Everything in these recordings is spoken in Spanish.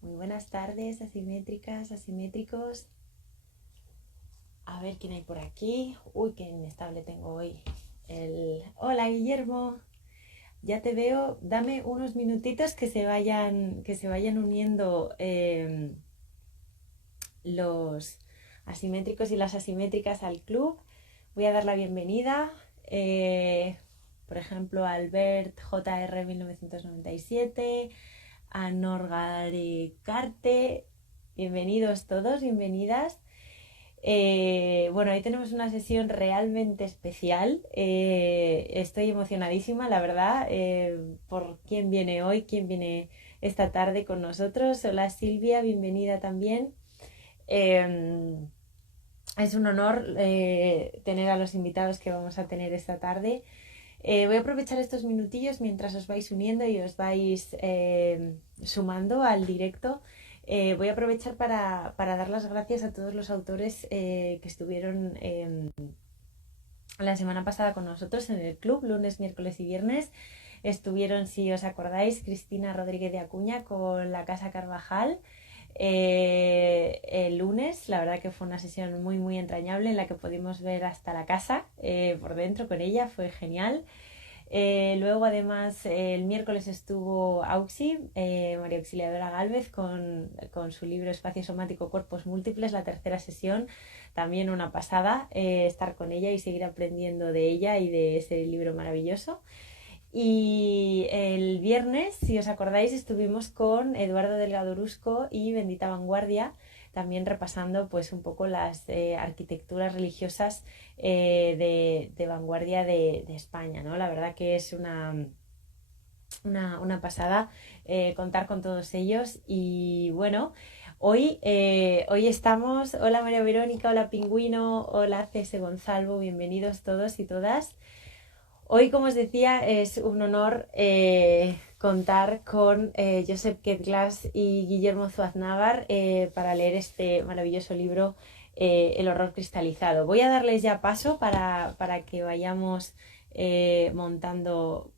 Muy buenas tardes, asimétricas, asimétricos. A ver quién hay por aquí. Uy, qué inestable tengo hoy. Hola, Guillermo. Ya te veo. Dame unos minutitos que se vayan uniendo los asimétricos y las asimétricas al club. Voy a dar la bienvenida. Por ejemplo, a Albert JR 1997, a Norgare Carte. Bienvenidos todos, bienvenidas. Bueno, hoy tenemos una sesión realmente especial. Estoy emocionadísima, la verdad, por quién viene hoy, quién viene esta tarde con nosotros. Hola Silvia, bienvenida también. Eh, es un honor tener a los invitados que vamos a tener esta tarde. Voy a aprovechar estos minutillos mientras os vais uniendo y os vais sumando al directo. Voy a aprovechar para dar las gracias a todos los autores que estuvieron la semana pasada con nosotros en el club, lunes, miércoles y viernes. Estuvieron, si os acordáis, Cristina Rodríguez de Acuña con La Casa Carvajal. El lunes, la verdad que fue una sesión muy muy entrañable en la que pudimos ver hasta la casa por dentro con ella, fue genial. Luego además el miércoles estuvo Auxi, María Auxiliadora Gálvez con su libro Espacio Somático, Cuerpos Múltiples, la tercera sesión, también una pasada estar con ella y seguir aprendiendo de ella y de ese libro maravilloso. Y el viernes, si os acordáis, estuvimos con Eduardo Delgado Oruzco y Bendita Vanguardia, también repasando pues un poco las arquitecturas religiosas de vanguardia de España, ¿no? La verdad que es una pasada contar con todos ellos y bueno, hoy estamos, hola María Verónica, hola Pingüino, hola CS Gonzalvo, bienvenidos todos y todas. Hoy, como os decía, es un honor contar con Josep Quetglas y Guillermo Zuaznavar para leer este maravilloso libro, El horror cristalizado. Voy a darles ya paso para que vayamos montando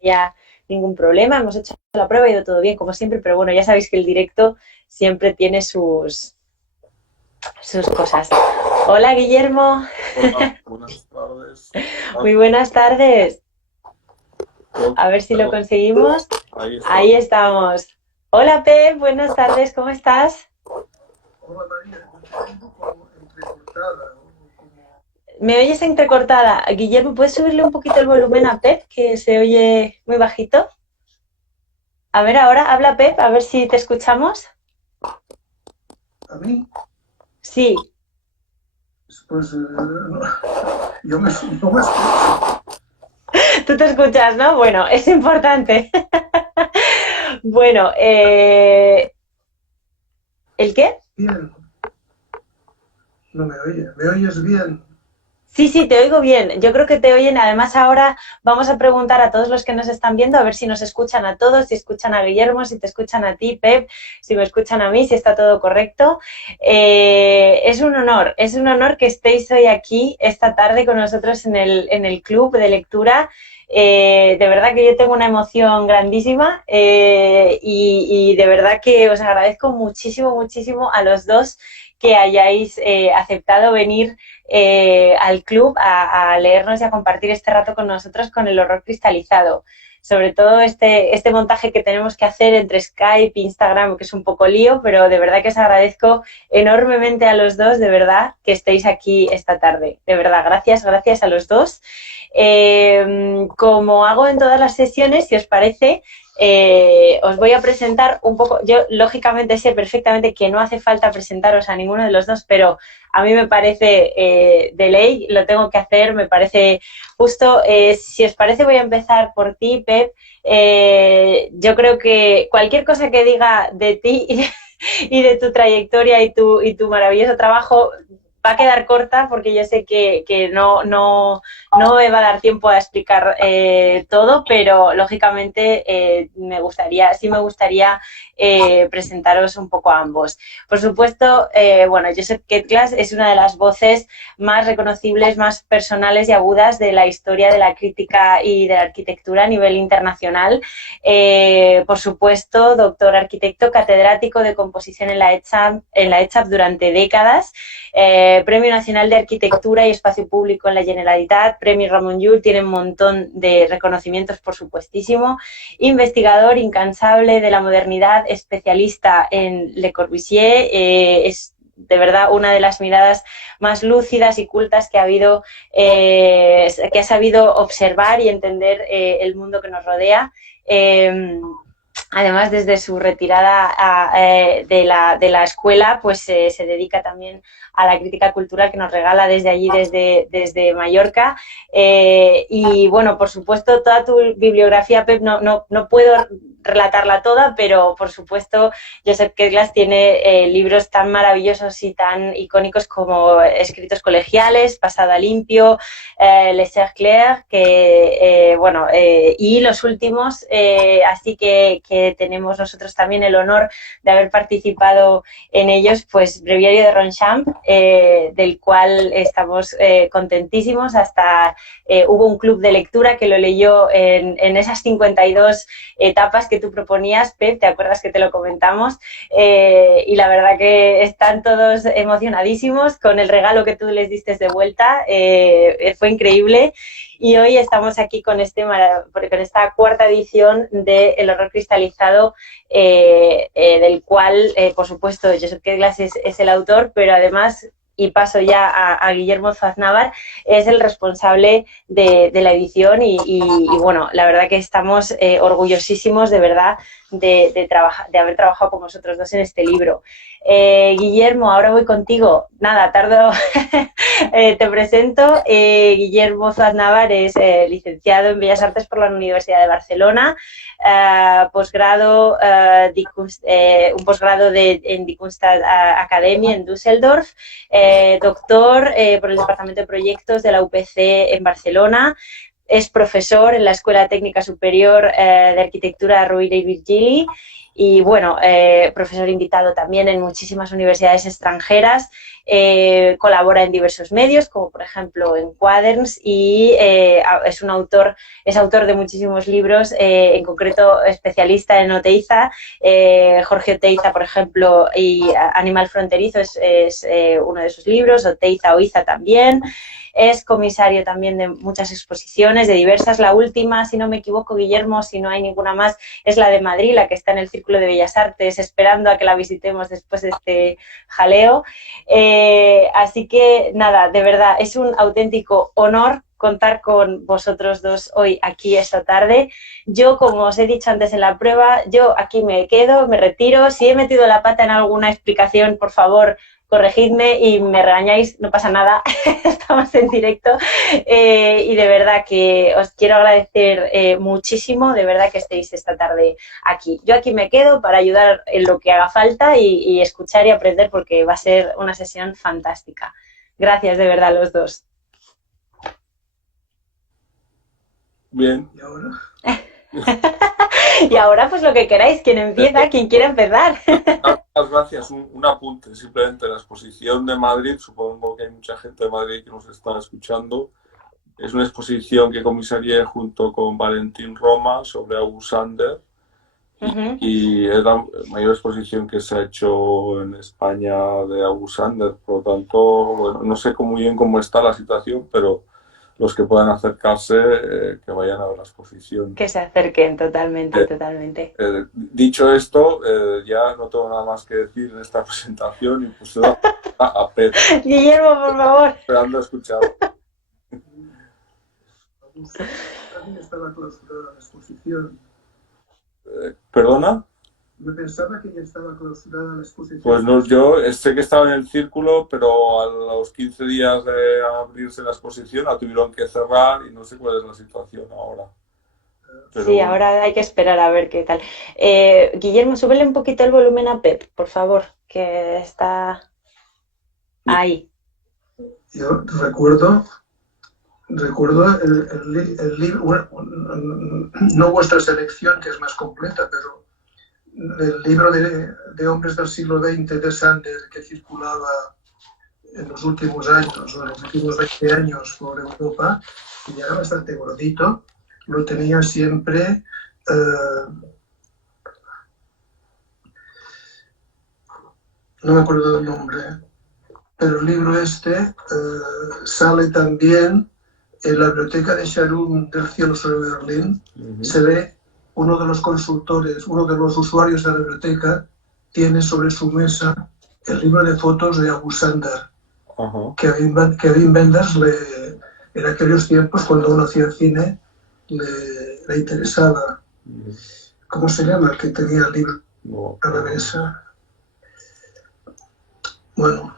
ya ningún problema. Hemos hecho la prueba y ha ido todo bien, como siempre, pero bueno, ya sabéis que el directo siempre tiene sus cosas. Hola, Guillermo. Hola, buenas tardes. Muy buenas tardes. A ver si lo Pero conseguimos. ahí está. Ahí estamos. Hola Pep, buenas tardes, ¿cómo estás? Hola María, un poco entrecortada, ¿no? Como... ¿Me oyes entrecortada? Guillermo, ¿puedes subirle un poquito el volumen a Pep, que se oye muy bajito? A ver, ahora habla Pep, a ver si te escuchamos. A mí, Sí, pues no, yo me escucho tú te escuchas, ¿no? Bueno, es importante. Bueno, ¿el qué? bien, no me oye, ¿me oyes bien? Sí, sí, te oigo bien. Yo creo que te oyen. Además, ahora vamos a preguntar a todos los que nos están viendo a ver si nos escuchan a todos, si escuchan a Guillermo, si te escuchan a ti, Pep, si me escuchan a mí, si está todo correcto. Es un honor que estéis hoy aquí esta tarde con nosotros en el club de lectura. De verdad que yo tengo una emoción grandísima y de verdad que os agradezco muchísimo, muchísimo a los dos que hayáis aceptado venir al club a leernos y a compartir este rato con nosotros con el horror cristalizado. Sobre todo este montaje que tenemos que hacer entre Skype e Instagram, que es un poco lío, pero de verdad que os agradezco enormemente a los dos, de verdad, que estéis aquí esta tarde. De verdad, gracias, gracias a los dos. Como hago en todas las sesiones, si os parece, os voy a presentar un poco. Yo, lógicamente, sé perfectamente que no hace falta presentaros a ninguno de los dos, pero a mí me parece de ley, lo tengo que hacer, me parece justo. Si os parece, voy a empezar por ti, Pep. Yo creo que cualquier cosa que diga de ti y de tu trayectoria y tu maravilloso trabajo va a quedar corta porque yo sé que no me va a dar tiempo a explicar todo, pero lógicamente sí me gustaría presentaros un poco a ambos. Por supuesto, bueno, Joseph Kettglas es una de las voces más reconocibles, más personales y agudas de la historia de la crítica y de la arquitectura a nivel internacional. Por supuesto, doctor arquitecto, catedrático de composición en la ECHAP durante décadas, Premio Nacional de Arquitectura y Espacio Público en la Generalitat, Premio Ramon Llull, tiene un montón de reconocimientos, por supuestísimo, investigador incansable de la modernidad, especialista en Le Corbusier, es de verdad una de las miradas más lúcidas y cultas que ha sabido observar y entender el mundo que nos rodea. Además, desde su retirada de la escuela, pues se dedica también a la crítica cultural que nos regala desde allí, desde Mallorca. Y bueno, por supuesto, toda tu bibliografía, Pep, no puedo relatarla toda, pero por supuesto Joseph Kettglas tiene libros tan maravillosos y tan icónicos como Escritos colegiales, Pasado a limpio, Laissez clair, y los últimos, así que tenemos nosotros también el honor de haber participado en ellos, pues Breviario de Ronchamp, del cual estamos contentísimos. Hasta hubo un club de lectura que lo leyó en esas 52 etapas que tú proponías, Pep, ¿te acuerdas que te lo comentamos? Y la verdad que están todos emocionadísimos con el regalo que tú les diste de vuelta, fue increíble. Y hoy estamos aquí con esta cuarta edición de El horror cristalizado, del cual, por supuesto, Joseph Kettglas es el autor, pero además, y paso ya a Guillermo Zaznavar, es el responsable de la edición y bueno, la verdad que estamos orgullosísimos de verdad de haber trabajado con vosotros dos en este libro. Guillermo, ahora voy contigo. Nada, tardo, te presento. Guillermo Zaznavar es licenciado en Bellas Artes por la Universidad de Barcelona, posgrado, un posgrado en Die Kunstakt Academie en Düsseldorf, doctor por el Departamento de Proyectos de la UPC en Barcelona. Es profesor en la Escuela Técnica Superior de Arquitectura Rovira i Virgili y, bueno, profesor invitado también en muchísimas universidades extranjeras. Colabora en diversos medios, como por ejemplo en Quaderns, y es autor de muchísimos libros, en concreto especialista en Oteiza. Jorge Oteiza, por ejemplo, y Animal Fronterizo es uno de sus libros, Oteiza o Iza también. Es comisario también de muchas exposiciones, de diversas. La última, si no me equivoco, Guillermo, si no hay ninguna más, es la de Madrid, la que está en el Círculo de Bellas Artes, esperando a que la visitemos después de este jaleo. Así que, nada, de verdad, es un auténtico honor contar con vosotros dos hoy aquí esta tarde. Yo, como os he dicho antes en la prueba, yo aquí me quedo, me retiro. Si he metido la pata en alguna explicación, por favor, corregidme y me regañáis, no pasa nada, estamos en directo. Y de verdad que os quiero agradecer muchísimo, de verdad que estéis esta tarde aquí. Yo aquí me quedo para ayudar en lo que haga falta y escuchar y aprender, porque va a ser una sesión fantástica. Gracias de verdad a los dos. Bien, ¿y ahora? Y ahora pues lo que queráis, quien empieza, quien quiera empezar. Muchas gracias. Un apunte, simplemente la exposición de Madrid, supongo que hay mucha gente de Madrid que nos está escuchando. Es una exposición que comisarié junto con Valentín Roma sobre August Sander. Y es la mayor exposición que se ha hecho en España de August Sander. Por lo tanto, bueno, no sé muy bien cómo está la situación, pero los que puedan acercarse, que vayan a ver la exposición. Que se acerquen totalmente. Dicho esto, ya no tengo nada más que decir en esta presentación y pues a Pedro. Guillermo, por favor. Esperando a escuchar. También estaba clausurada la exposición. ¿Perdona? Me pensaba que ya estaba clausurada la exposición. Pues no, yo sé que estaba en el círculo, pero a los 15 días de abrirse la exposición la tuvieron que cerrar y no sé cuál es la situación ahora. Pero sí, bueno, ahora hay que esperar a ver qué tal. Guillermo, súbele un poquito el volumen a Pep, por favor, que está ahí. Yo recuerdo el libro, bueno, no vuestra selección, que es más completa, pero el libro de hombres del siglo XX de Sander, que circulaba en los últimos años, o en los últimos 20 años por Europa, y ya era bastante gordito, lo tenía siempre... no me acuerdo del nombre, pero el libro este sale también en la biblioteca de Sharon del cielo sobre Berlín. Se ve uno de los consultores, uno de los usuarios de la biblioteca, tiene sobre su mesa el libro de fotos de August Sander, que a Wim Wenders en aquellos tiempos, cuando uno hacía cine, le interesaba. ¿Cómo se llama el que tenía el libro a la mesa? Bueno.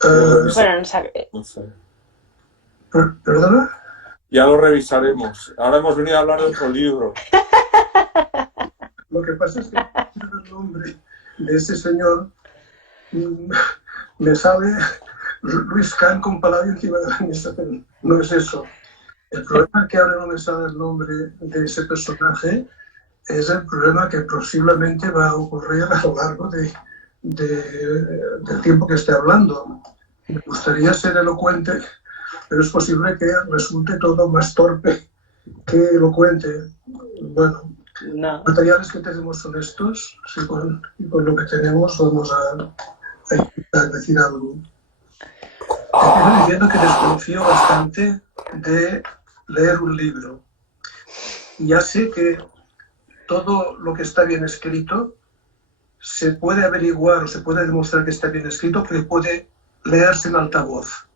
Bueno, no sé. ¿Perdona? Ya lo revisaremos. Ahora hemos venido a hablar de otro libro. Lo que pasa es que el nombre de ese señor me sale Luis Kahn con Palladio encima de la mesa, pero no es eso. El problema que ahora no me sale el nombre de ese personaje es el problema que posiblemente va a ocurrir a lo largo del tiempo que esté hablando. Me gustaría ser elocuente, pero es posible que resulte todo más torpe que elocuente. Bueno, no. Los materiales que tenemos son estos, sí, con lo que tenemos vamos a intentar decir algo. Estoy diciendo que desconfío bastante de leer un libro. Ya sé que todo lo que está bien escrito se puede averiguar o se puede demostrar que está bien escrito porque puede leerse en altavoz.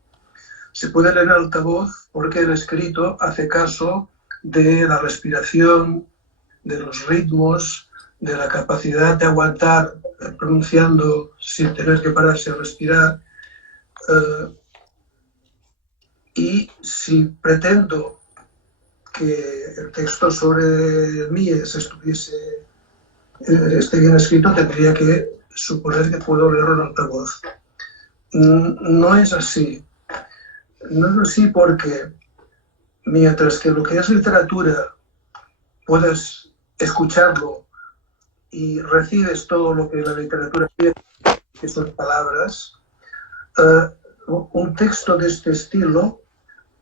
Se puede leer en altavoz porque el escrito hace caso de la respiración, de los ritmos, de la capacidad de aguantar pronunciando sin tener que pararse a respirar. Y si pretendo que el texto sobre el Mies esté bien escrito, tendría que suponer que puedo leerlo en altavoz. No es así. No es así porque mientras que lo que es literatura puedes escucharlo y recibes todo lo que la literatura tiene, que son palabras, un texto de este estilo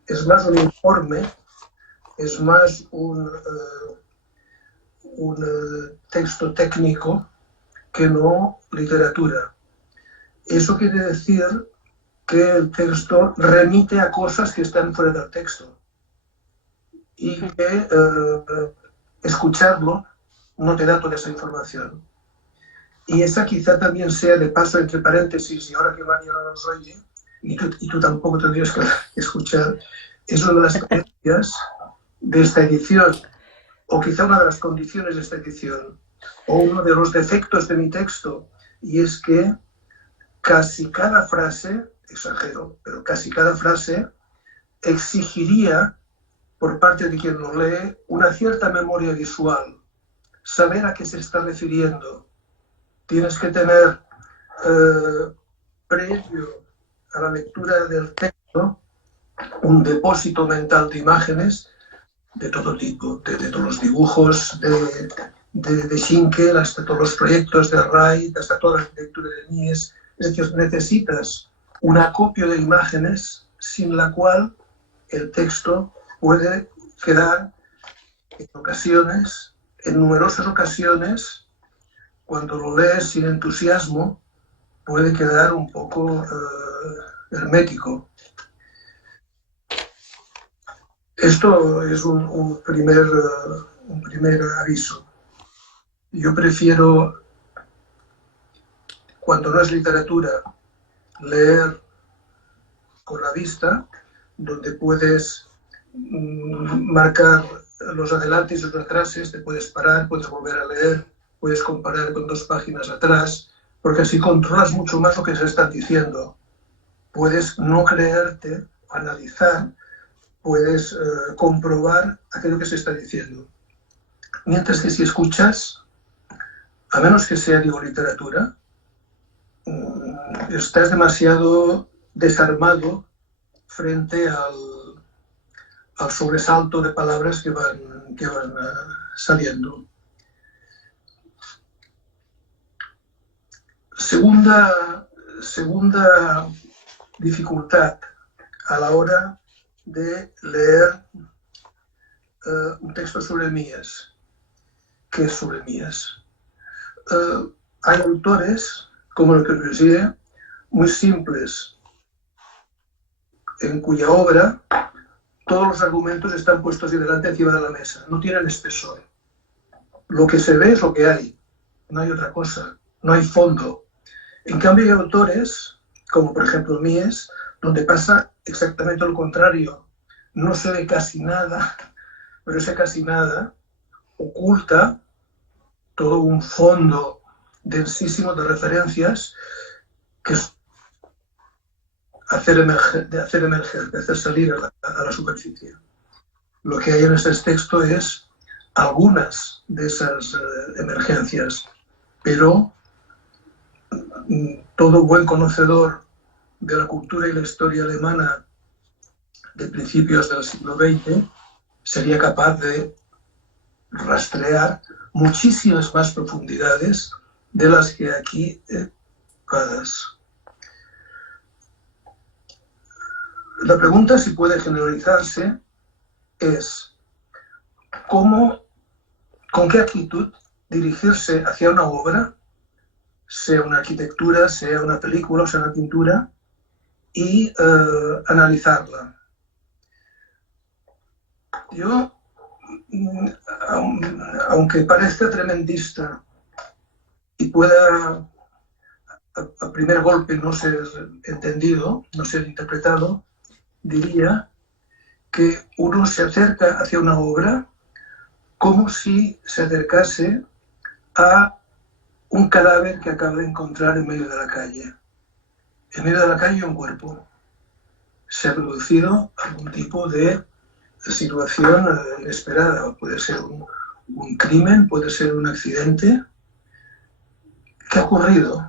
es más un informe, es más un texto técnico que no literatura. Eso quiere decir que el texto remite a cosas que están fuera del texto y que escucharlo no te da toda esa información. Y esa quizá también sea, de paso entre paréntesis, y ahora que María no nos oye, y tú tampoco tendrías que escuchar, es una de las creencias de esta edición, o quizá una de las condiciones de esta edición, o uno de los defectos de mi texto, y es que casi cada frase, exagero, pero casi cada frase exigiría por parte de quien lo lee una cierta memoria visual, saber a qué se está refiriendo. Tienes que tener previo a la lectura del texto un depósito mental de imágenes de todo tipo, de todos los dibujos de Schinkel hasta todos los proyectos de Wright, hasta toda la arquitectura de Mies. Es decir, necesitas un acopio de imágenes sin la cual el texto puede quedar en numerosas ocasiones, cuando lo lees sin entusiasmo, puede quedar un poco hermético. Esto es un primer aviso. Yo prefiero, cuando no es literatura, leer con la vista, donde puedes marcar los adelantes y los atrases, te puedes parar, puedes volver a leer, puedes comparar con 2 páginas atrás, porque así controlas mucho más lo que se está diciendo. Puedes no creerte, analizar, puedes comprobar aquello que se está diciendo. Mientras que si escuchas, a menos que sea, literatura, estás demasiado desarmado frente al sobresalto de palabras que van saliendo. Segunda dificultad a la hora de leer un texto sobre Mies. ¿Qué es sobre Mies? Hay autores, como Le Corbusier, muy simples, en cuya obra todos los argumentos están puestos delante encima de la mesa, no tienen espesor. Lo que se ve es lo que hay, no hay otra cosa, no hay fondo. En cambio hay autores, como por ejemplo Mies, donde pasa exactamente lo contrario. No se ve casi nada, pero ese casi nada oculta todo un fondo densísimo de referencias que es hacer emerger, de hacer salir a la superficie. Lo que hay en este texto es algunas de esas emergencias, pero todo buen conocedor de la cultura y la historia alemana de principios del siglo XX sería capaz de rastrear muchísimas más profundidades de las que aquí he dadas. La pregunta, si puede generalizarse, es con qué actitud dirigirse hacia una obra, sea una arquitectura, sea una película o sea una pintura, y analizarla. Yo, aunque parezca tremendista y pueda a primer golpe no ser entendido, no ser interpretado, diría que uno se acerca hacia una obra como si se acercase a un cadáver que acaba de encontrar en medio de la calle. En medio de la calle un cuerpo. Se ha producido algún tipo de situación inesperada. Puede ser un crimen, puede ser un accidente. ¿Qué ha ocurrido?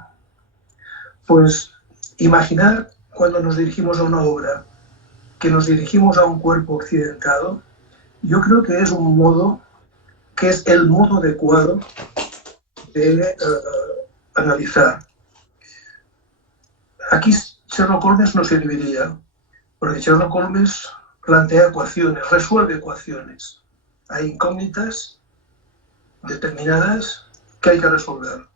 Pues imaginar cuando nos dirigimos a una obra que nos dirigimos a un cuerpo accidentado, yo creo que es un modo, que es el modo adecuado de analizar. Aquí Sherlock Holmes no serviría, porque Sherlock Holmes plantea ecuaciones, resuelve ecuaciones. Hay incógnitas determinadas que hay que resolver.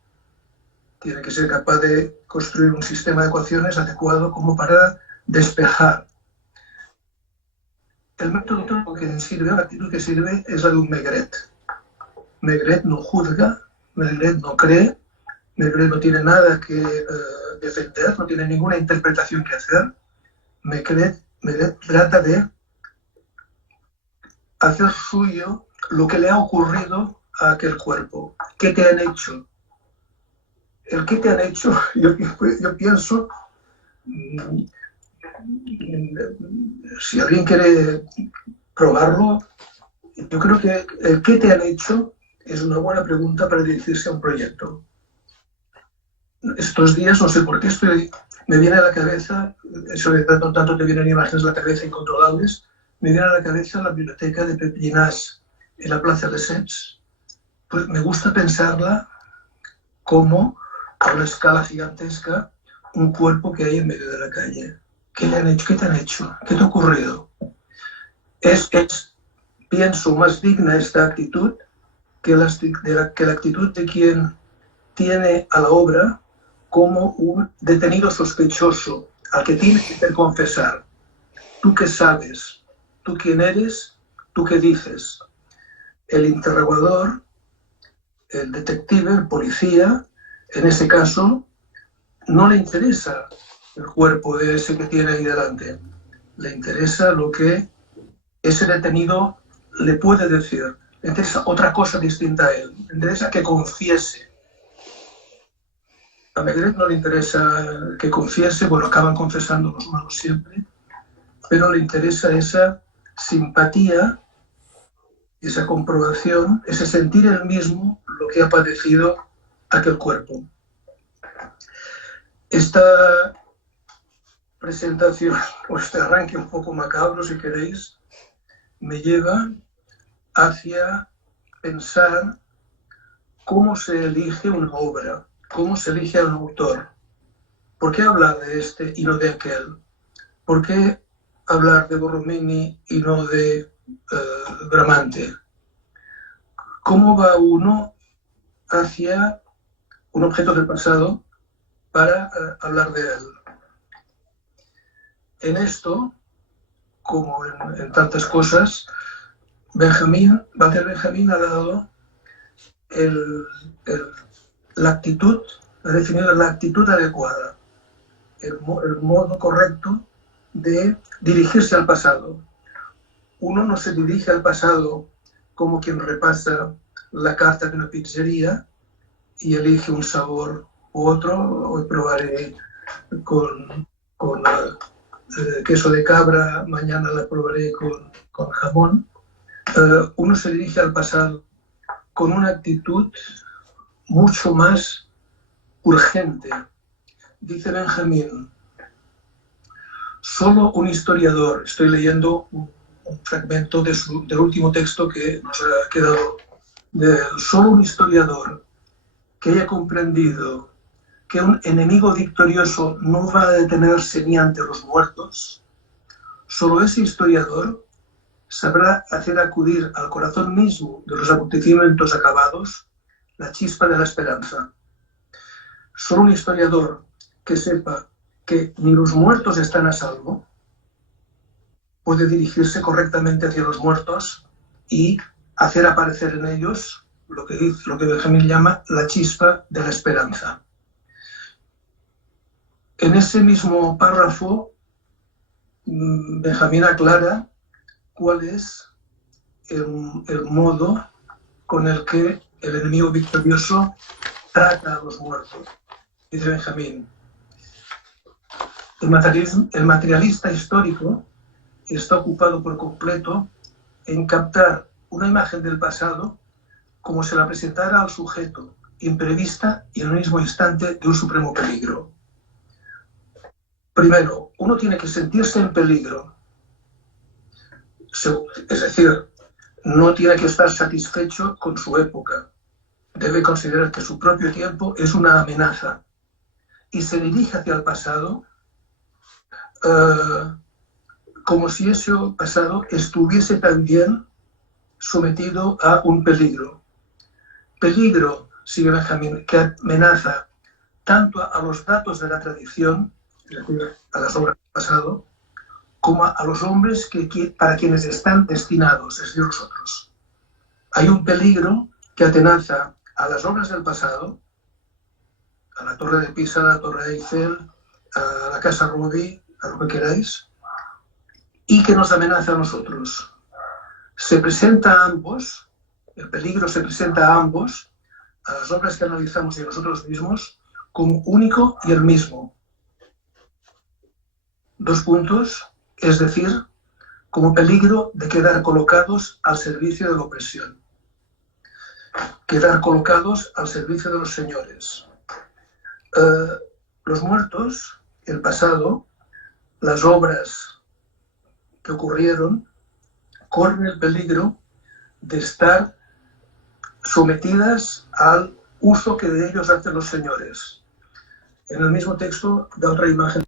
Tiene que ser capaz de construir un sistema de ecuaciones adecuado como para despejar. El método que sirve, la actitud que sirve, es la de un Maigret. Maigret no juzga, Maigret no cree, Maigret no tiene nada que defender, no tiene ninguna interpretación que hacer. Maigret trata de hacer suyo lo que le ha ocurrido a aquel cuerpo. ¿Qué te han hecho? El qué te han hecho, yo pienso, si alguien quiere probarlo, yo creo que el qué te han hecho es una buena pregunta para dirigirse a un proyecto. Estos días, no sé por qué, me viene a la cabeza, eso de tanto te vienen imágenes a la cabeza incontrolables, me viene a la cabeza la biblioteca de Pépinage en la Plaza de Sens. Pues me gusta pensarla como, a una escala gigantesca, un cuerpo que hay en medio de la calle. ¿Qué le han hecho? ¿Qué te han hecho? ¿Qué te ha ocurrido? Pienso, más digna esta actitud que la actitud de quien tiene a la obra como un detenido sospechoso al que tiene que confesar. ¿Tú qué sabes? ¿Tú quién eres? ¿Tú qué dices? El interrogador, el detective, el policía, en ese caso, no le interesa el cuerpo de ese que tiene ahí delante. Le interesa lo que ese detenido le puede decir. Le interesa otra cosa distinta a él. Le interesa que confiese. A Maigret no le interesa que confiese, bueno, acaban confesando los malos siempre, pero le interesa esa simpatía, esa comprobación, ese sentir él mismo lo que ha padecido aquel cuerpo. Esta presentación, o este arranque un poco macabro, si queréis, me lleva hacia pensar cómo se elige una obra, cómo se elige a un autor. ¿Por qué hablar de este y no de aquel? ¿Por qué hablar de Borromini y no de Bramante? ¿Cómo va uno hacia un objeto del pasado para hablar de él? En esto, como en tantas cosas, Walter Benjamin ha dado la actitud, ha definido la actitud adecuada, el modo correcto de dirigirse al pasado. Uno no se dirige al pasado como quien repasa la carta de una pizzería y elige un sabor u otro. Hoy probaré con queso de cabra, mañana la probaré con jamón. Uno se dirige al pasado con una actitud mucho más urgente. Dice Benjamin, solo un historiador, estoy leyendo un fragmento del último texto que nos ha quedado, solo un historiador que haya comprendido que un enemigo victorioso no va a detenerse ni ante los muertos, solo ese historiador sabrá hacer acudir al corazón mismo de los acontecimientos acabados la chispa de la esperanza. Solo un historiador que sepa que ni los muertos están a salvo puede dirigirse correctamente hacia los muertos y hacer aparecer en ellos lo que Benjamin llama la chispa de la esperanza. En ese mismo párrafo, Benjamin aclara cuál es el modo con el que el enemigo victorioso trata a los muertos. Dice Benjamin, el materialista histórico está ocupado por completo en captar una imagen del pasado como se la presentara al sujeto, imprevista y en el mismo instante de un supremo peligro. Primero, uno tiene que sentirse en peligro. Es decir, no tiene que estar satisfecho con su época. Debe considerar que su propio tiempo es una amenaza y se dirige hacia el pasado como si ese pasado estuviese también sometido a un peligro. Peligro, sigue Benjamin, que amenaza tanto a los datos de la tradición, es decir, a las obras del pasado, como a los hombres para quienes están destinados, es decir, nosotros. Hay un peligro que atenaza a las obras del pasado, a la Torre de Pisa, a la Torre Eiffel, a la Casa Rubí, a lo que queráis, y que nos amenaza a nosotros. Se presenta a ambos, el peligro se presenta a ambos, a las obras que analizamos y a nosotros mismos, como único y el mismo. 2 puntos, es decir, como peligro de quedar colocados al servicio de la opresión. Quedar colocados al servicio de los señores. Los muertos, el pasado, las obras que ocurrieron, corren el peligro de estar sometidas al uso que de ellos hacen los señores. En el mismo texto da otra imagen.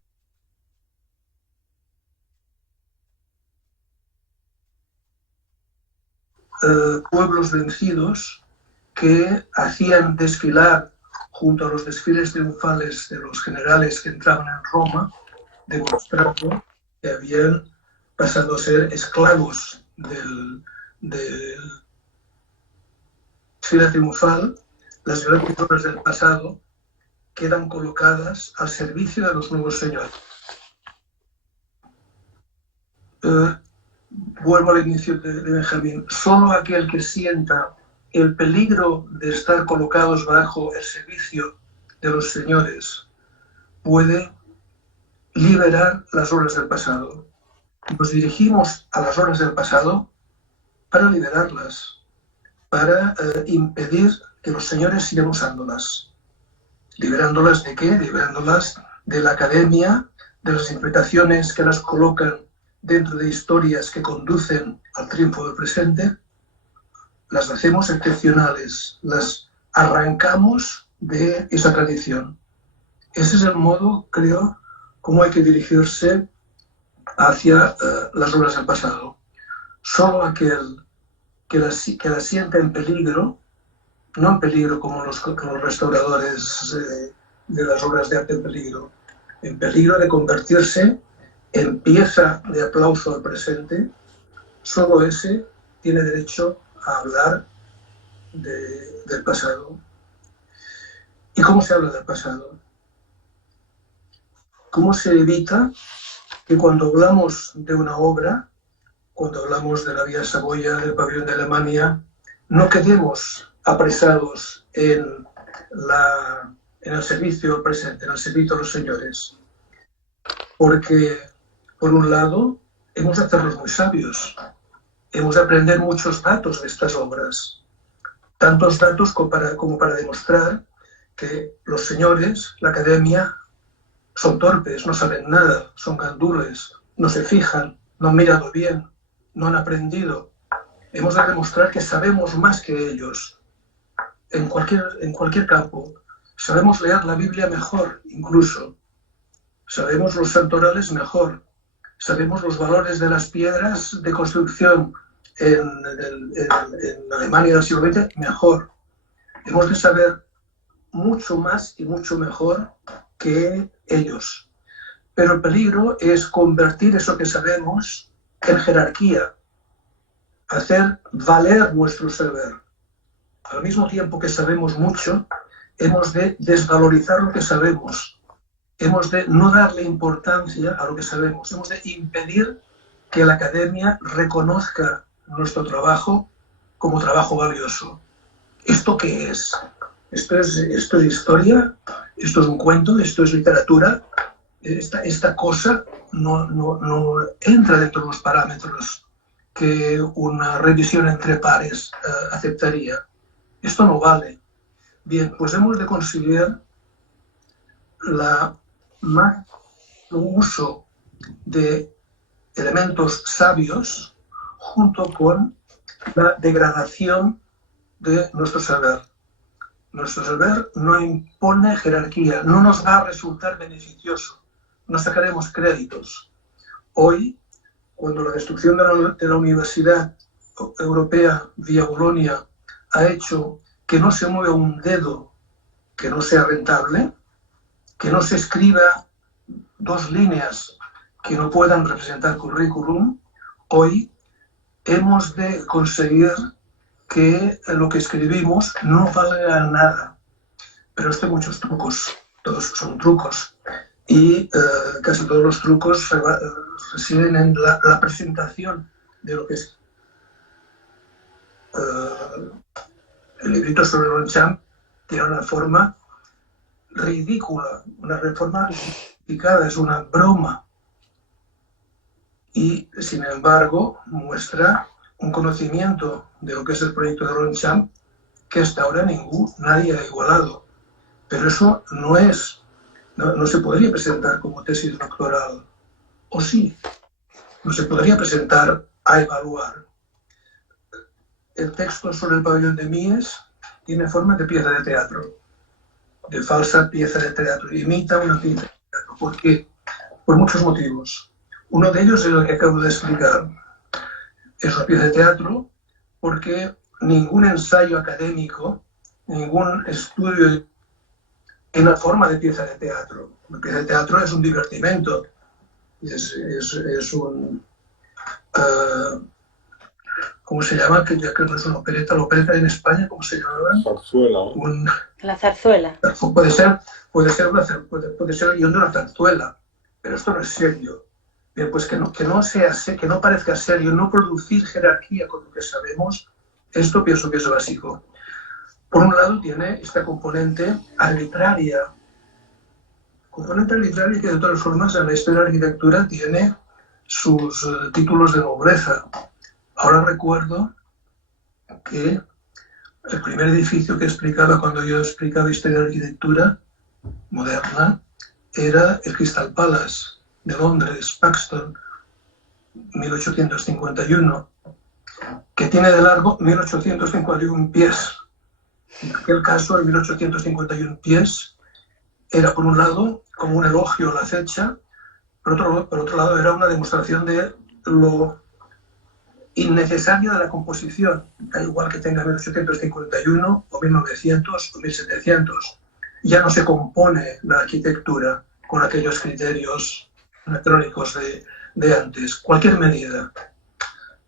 Pueblos vencidos que hacían desfilar junto a los desfiles triunfales de los generales que entraban en Roma, demostrando que habían pasado a ser esclavos del desfile triunfal. Las grandes obras del pasado quedan colocadas al servicio de los nuevos señores. Vuelvo al inicio de Benjamin. Solo aquel que sienta el peligro de estar colocados bajo el servicio de los señores puede liberar las obras del pasado. Nos dirigimos a las obras del pasado para liberarlas, para impedir que los señores sigan usándolas. ¿Liberándolas de qué? Liberándolas de la academia, de las interpretaciones que las colocan dentro de historias que conducen al triunfo del presente, las hacemos excepcionales, las arrancamos de esa tradición. Ese es el modo, creo, cómo hay que dirigirse hacia las obras del pasado. Solo aquel que la siente en peligro, no en peligro como los restauradores de las obras de arte en peligro de convertirse en pieza de aplauso al presente, solo ese tiene derecho a hablar del pasado. ¿Y cómo se habla del pasado? ¿Cómo se evita que cuando hablamos de una obra, cuando hablamos de la Vía Saboya, del pabellón de Alemania, no quedemos apresados en el servicio presente, en el servicio de los señores? Porque, por un lado, hemos de hacernos muy sabios, hemos de aprender muchos datos de estas obras, tantos datos como para demostrar que los señores, la academia, son torpes, no saben nada, son gandules, no se fijan, no han mirado bien, no han aprendido. Hemos de demostrar que sabemos más que ellos, en cualquier campo. Sabemos leer la Biblia mejor, incluso. Sabemos los santorales mejor. Sabemos los valores de las piedras de construcción en Alemania del siglo XX mejor. Hemos de saber mucho más y mucho mejor que ellos. Pero el peligro es convertir eso que sabemos en jerarquía, hacer valer nuestro saber. Al mismo tiempo que sabemos mucho, hemos de desvalorizar lo que sabemos. Hemos de no darle importancia a lo que sabemos. Hemos de impedir que la academia reconozca nuestro trabajo como trabajo valioso. ¿Esto qué es? ¿Esto es historia? ¿Esto es un cuento? ¿Esto es literatura? Esta cosa no entra dentro de los parámetros que una revisión entre pares aceptaría. Esto no vale. Bien, pues hemos de conseguir más uso de elementos sabios junto con la degradación de nuestro saber. Nuestro saber no impone jerarquía, no nos va a resultar beneficioso, no sacaremos créditos. Hoy, cuando la destrucción de la Universidad Europea vía Bolonia ha hecho que no se mueva un dedo que no sea rentable, que no se escriba 2 líneas que no puedan representar currículum, hoy hemos de conseguir que lo que escribimos no valga nada. Pero esto hay muchos trucos, todos son trucos. Y casi todos los trucos residen en la presentación de lo que es. El librito sobre Longchamp tiene una forma ridícula, una forma picada, es una broma. Y, sin embargo, muestra un conocimiento de lo que es el proyecto de Longchamp que hasta ahora nadie ha igualado. Pero eso no se podría presentar como tesis doctoral. ¿O sí? No se podría presentar a evaluar. El texto sobre el pabellón de Mies tiene forma de pieza de teatro, de falsa pieza de teatro. Imita una pieza de teatro. ¿Por qué? Por muchos motivos. Uno de ellos es el que acabo de explicar. Es una pieza de teatro porque ningún ensayo académico, ningún estudio en la forma de pieza de teatro. La pieza de teatro es un divertimento, es un... ¿cómo se llama? Que ya que no es una opereta, la opereta en España, ¿cómo se llama? Zarzuela. La zarzuela. Puede ser el guión de una zarzuela, pero esto no es serio. Bien, pues que no parezca serio, no producir jerarquía con lo que sabemos, esto pienso que es básico. Por un lado tiene esta componente arbitraria que de todas formas en la historia de la arquitectura tiene sus títulos de nobleza. Ahora recuerdo que el primer edificio que explicaba cuando yo explicaba historia de la arquitectura moderna era el Crystal Palace de Londres, Paxton, 1851, que tiene de largo 1851 pies. En aquel caso, el 1851 pies era, por un lado, como un elogio a la fecha, por otro lado, era una demostración de lo innecesaria de la composición, da igual que tenga 1851 o 1900 o 1700. Ya no se compone la arquitectura con aquellos criterios anacrónicos de antes. Cualquier medida.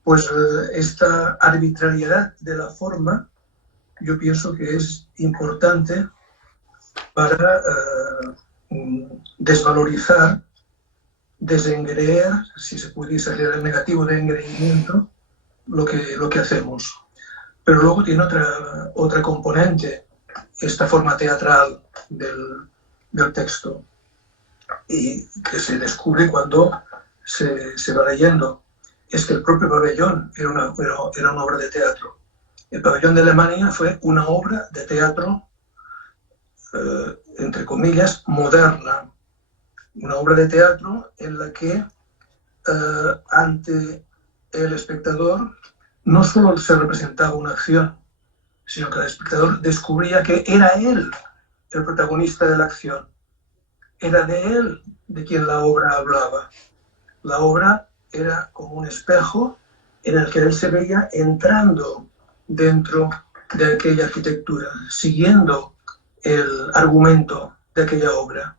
Pues esta arbitrariedad de la forma, yo pienso que es importante para desvalorizar, desengreer, si se pudiese leer el negativo de engreimiento, lo que hacemos. Pero luego tiene otra componente, esta forma teatral del texto, y que se descubre cuando se va leyendo. Es que el propio pabellón era una obra de teatro. El pabellón de Alemania fue una obra de teatro, entre comillas, moderna. Una obra de teatro en la que ante el espectador no solo se representaba una acción, sino que el espectador descubría que era él el protagonista de la acción. Era de él de quien la obra hablaba. La obra era como un espejo en el que él se veía entrando dentro de aquella arquitectura, siguiendo el argumento de aquella obra.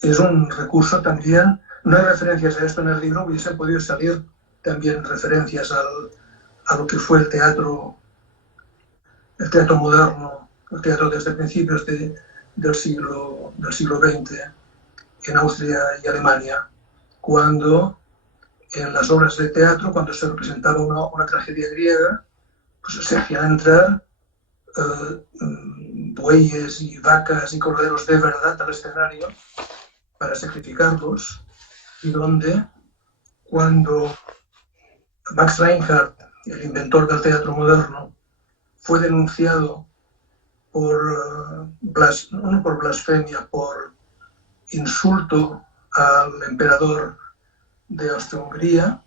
Es un recurso también, no hay referencias a esto en el libro, hubiesen podido salir también referencias a lo que fue el teatro moderno, el teatro desde principios del siglo XX en Austria y Alemania, cuando en las obras de teatro, cuando se representaba una tragedia griega, pues se hacían entrar bueyes y vacas y corderos de verdad al escenario para sacrificarlos, y donde cuando Max Reinhardt, el inventor del teatro moderno, fue denunciado no por blasfemia, por insulto al emperador de Austria-Hungría,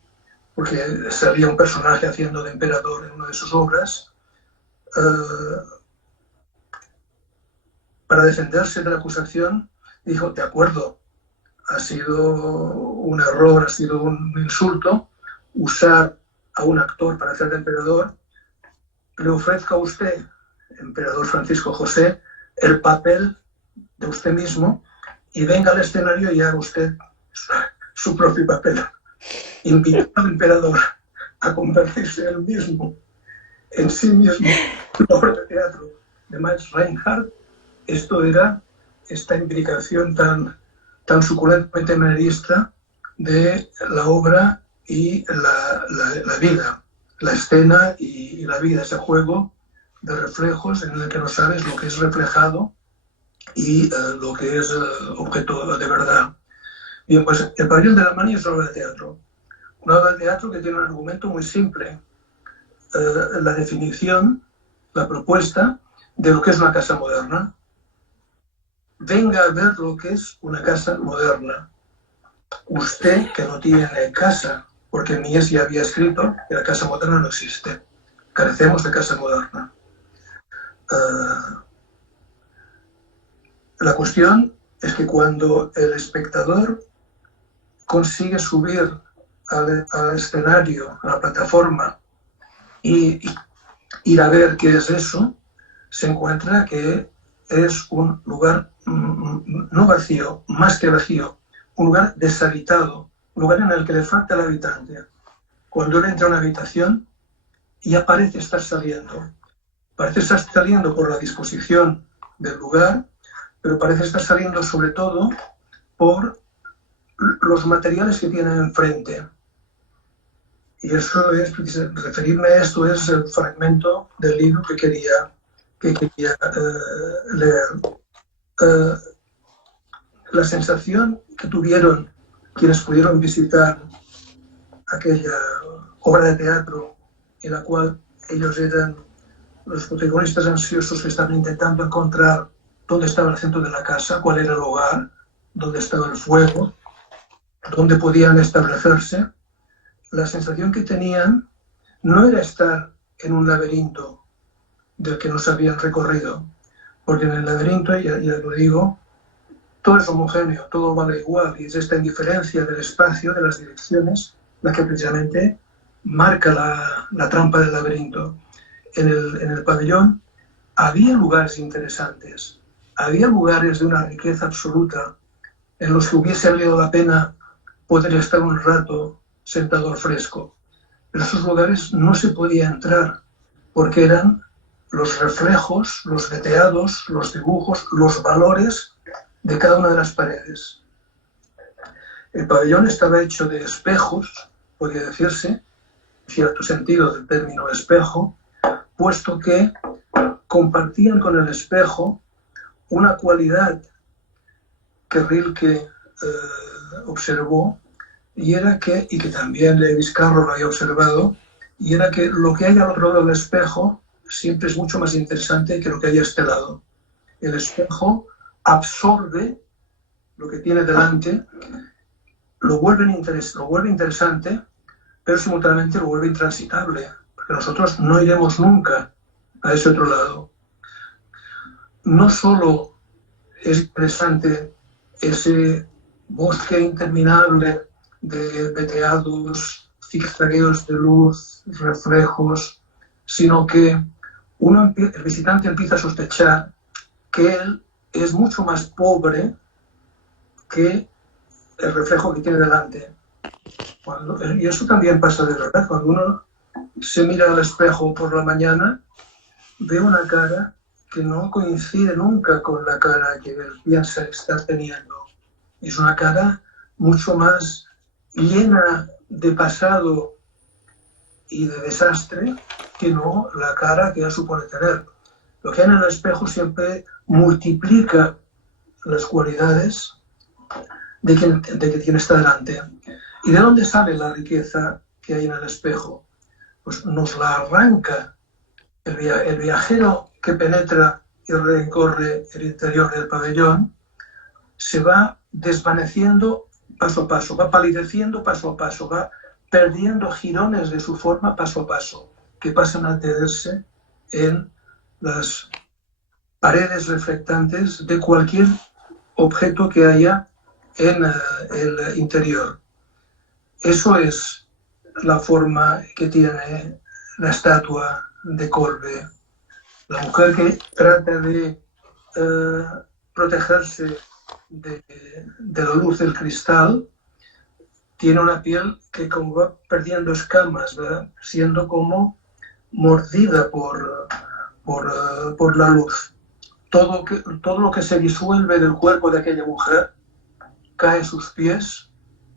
porque salía un personaje haciendo de emperador en una de sus obras, para defenderse de la acusación, dijo: de acuerdo, ha sido un error, ha sido un insulto usar a un actor para hacer de emperador. Le ofrezco a usted, emperador Francisco José, el papel de usted mismo y venga al escenario y haga usted su propio papel. Invitó al emperador a convertirse él mismo en sí mismo en la obra de teatro de Max Reinhardt. Esto era esta implicación tan suculentamente manierista de la obra y la vida, la escena y la vida, ese juego de reflejos en el que no sabes lo que es reflejado y lo que es objeto de verdad. Bien, pues el pabellón de Alemania es una obra de teatro. Una obra de teatro que tiene un argumento muy simple. La definición, la propuesta de lo que es una casa moderna. Venga a ver lo que es una casa moderna. Usted que no tiene casa, porque Mies ya había escrito que la casa moderna no existe. Carecemos de casa moderna. La cuestión es que cuando el espectador consigue subir al escenario, a la plataforma, y ir a ver qué es eso, se encuentra que es un lugar no vacío, más que vacío, un lugar deshabitado, un lugar en el que le falta el habitante. Cuando él entra a una habitación, ya parece estar saliendo. Parece estar saliendo por la disposición del lugar, pero parece estar saliendo sobre todo por los materiales que tiene enfrente. Y eso es, referirme a esto es el fragmento del libro que quería leer. La sensación que tuvieron quienes pudieron visitar aquella obra de teatro en la cual ellos eran los protagonistas ansiosos que estaban intentando encontrar dónde estaba el centro de la casa, cuál era el hogar, donde estaba el fuego, donde podían establecerse, la sensación que tenían no era estar en un laberinto del que no se habían recorrido, porque en el laberinto, ya lo digo, todo es homogéneo, todo vale igual, y es esta indiferencia del espacio, de las direcciones, la que precisamente marca la trampa del laberinto. En el pabellón había lugares interesantes, había lugares de una riqueza absoluta en los que hubiese valido la pena poder estar un rato sentado al fresco. Pero esos lugares no se podía entrar porque eran los reflejos, los veteados, los dibujos, los valores de cada una de las paredes. El pabellón estaba hecho de espejos, podría decirse, en cierto sentido del término espejo, puesto que compartían con el espejo una cualidad que Rilke observó, y que también Lewis Carroll lo había observado, y era que lo que hay al otro lado del espejo siempre es mucho más interesante que lo que hay a este lado. El espejo absorbe lo que tiene delante, lo vuelve interesante, pero simultáneamente lo vuelve intransitable, porque nosotros no iremos nunca a ese otro lado. No solo es interesante ese bosque interminable de veteados, zigzagueos de luz, reflejos, sino que el visitante empieza a sospechar que él es mucho más pobre que el reflejo que tiene delante. Y eso también pasa de verdad. Cuando uno se mira al espejo por la mañana, ve una cara que no coincide nunca con la cara que él piensa estar teniendo. Es una cara mucho más llena de pasado y de desastre que no la cara que él supone tener. Lo que hay en el espejo siempre multiplica las cualidades de quien está delante. ¿Y de dónde sale la riqueza que hay en el espejo? Pues nos la arranca el viajero que penetra y recorre el interior del pabellón, se va desvaneciendo paso a paso, va palideciendo paso a paso, va perdiendo jirones de su forma paso a paso, que pasan a tenerse en las paredes reflectantes de cualquier objeto que haya en el interior. Eso es la forma que tiene la estatua de Kolbe. La mujer que trata de protegerse de la luz del cristal tiene una piel que como va perdiendo escamas, ¿verdad? Siendo como mordida por la luz. Todo lo que se disuelve del cuerpo de aquella mujer cae a sus pies,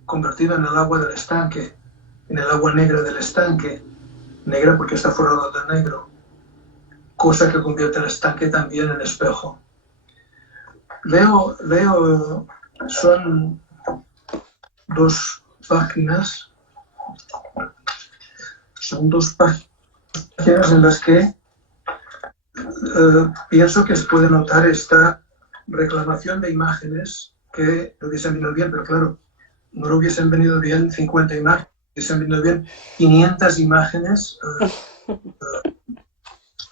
convertido en el agua del estanque, en el agua negra del estanque, negra porque está forrado de negro, cosa que convierte el estanque también en espejo. Leo, son 2 páginas, en las que pienso que se puede notar esta reclamación de imágenes que le hubiesen venido bien, pero claro, no le hubiesen venido bien 50 imágenes, hubiesen venido bien 500 imágenes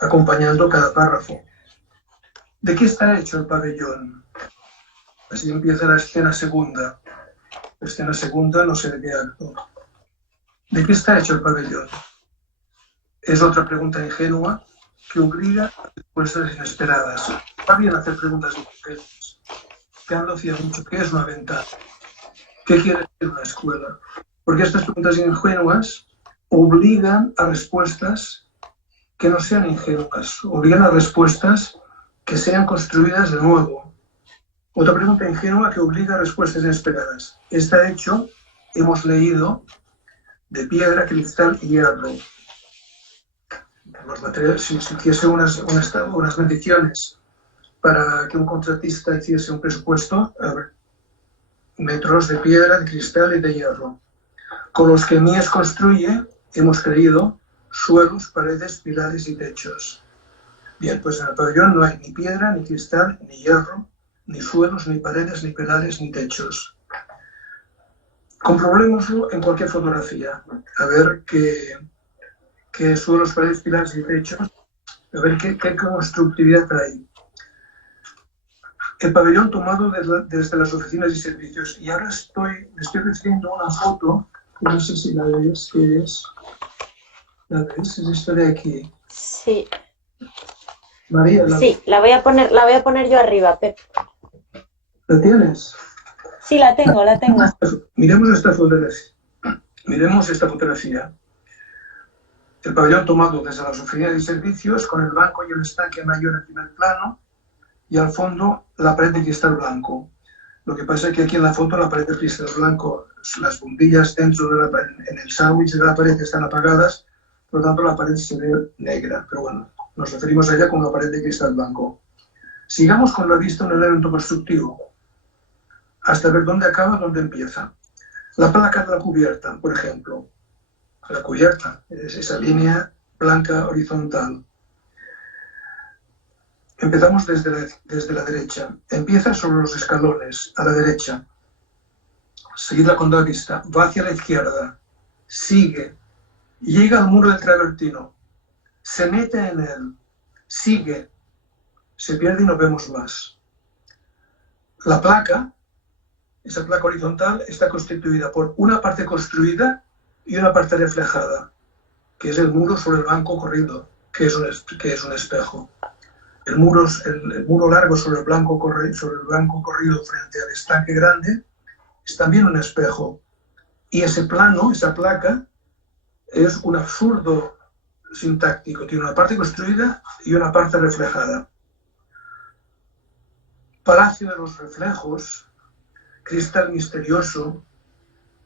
acompañando cada párrafo. ¿De qué está hecho el pabellón? Así empieza la escena segunda. La escena segunda no se ve alto. ¿De qué está hecho el pabellón? Es otra pregunta ingenua que obliga a respuestas inesperadas. Va bien hacer preguntas ingenuas. Kant decía mucho, ¿qué es una ventana? ¿Qué quiere decir una escuela? Porque estas preguntas ingenuas obligan a respuestas que no sean ingenuas, obligan a respuestas que sean construidas de nuevo. Otra pregunta ingenua que obliga a respuestas inesperadas. Está hecho, hemos leído, de piedra, cristal y hierro. Los materiales, si hiciese unas mediciones para que un contratista hiciese un presupuesto, metros de piedra, de cristal y de hierro. Con los que Mies construye, hemos creído, suelos, paredes, pilares y techos. Bien, pues en el pabellón no hay ni piedra, ni cristal, ni hierro, ni suelos, ni paredes, ni pilares, ni techos. Comprobémoslo en cualquier fotografía, a ver qué suelos, paredes, pilares y techos, a ver qué constructividad hay. El pabellón tomado desde las oficinas y servicios. Y ahora le estoy recibiendo una foto, que no sé si la ves, que es... ¿La ves? Es esta de aquí. Sí. María, sí, la voy a poner yo arriba, Pep. ¿La tienes? Sí, la tengo. Miremos esta fotografía. El pabellón tomado desde las oficinas y servicios, con el banco y el estanque mayor en primer plano, y al fondo la pared de cristal blanco. Lo que pasa es que aquí en la foto la pared de cristal blanco, las bombillas dentro de la pared, en el sándwich de la pared están apagadas, por lo tanto la pared se ve negra, pero bueno, nos referimos a ella como la pared de cristal blanco. Sigamos con la vista en el elemento constructivo, hasta ver dónde acaba, dónde empieza. La placa de la cubierta, por ejemplo. La cubierta es esa línea blanca horizontal. Empezamos desde la derecha. Empieza sobre los escalones, a la derecha. Seguidla con la vista. Va hacia la izquierda. Sigue. Llega al muro del travertino. Se mete en él. Sigue. Se pierde y no vemos más. La placa, esa placa horizontal, está constituida por una parte construida y una parte reflejada, que es el muro sobre el banco corrido, que es un espejo. El muro largo sobre el banco corrido frente al estanque grande es también un espejo. Y ese plano, esa placa, es un absurdo sintáctico. Tiene una parte construida y una parte reflejada. Palacio de los reflejos, cristal misterioso.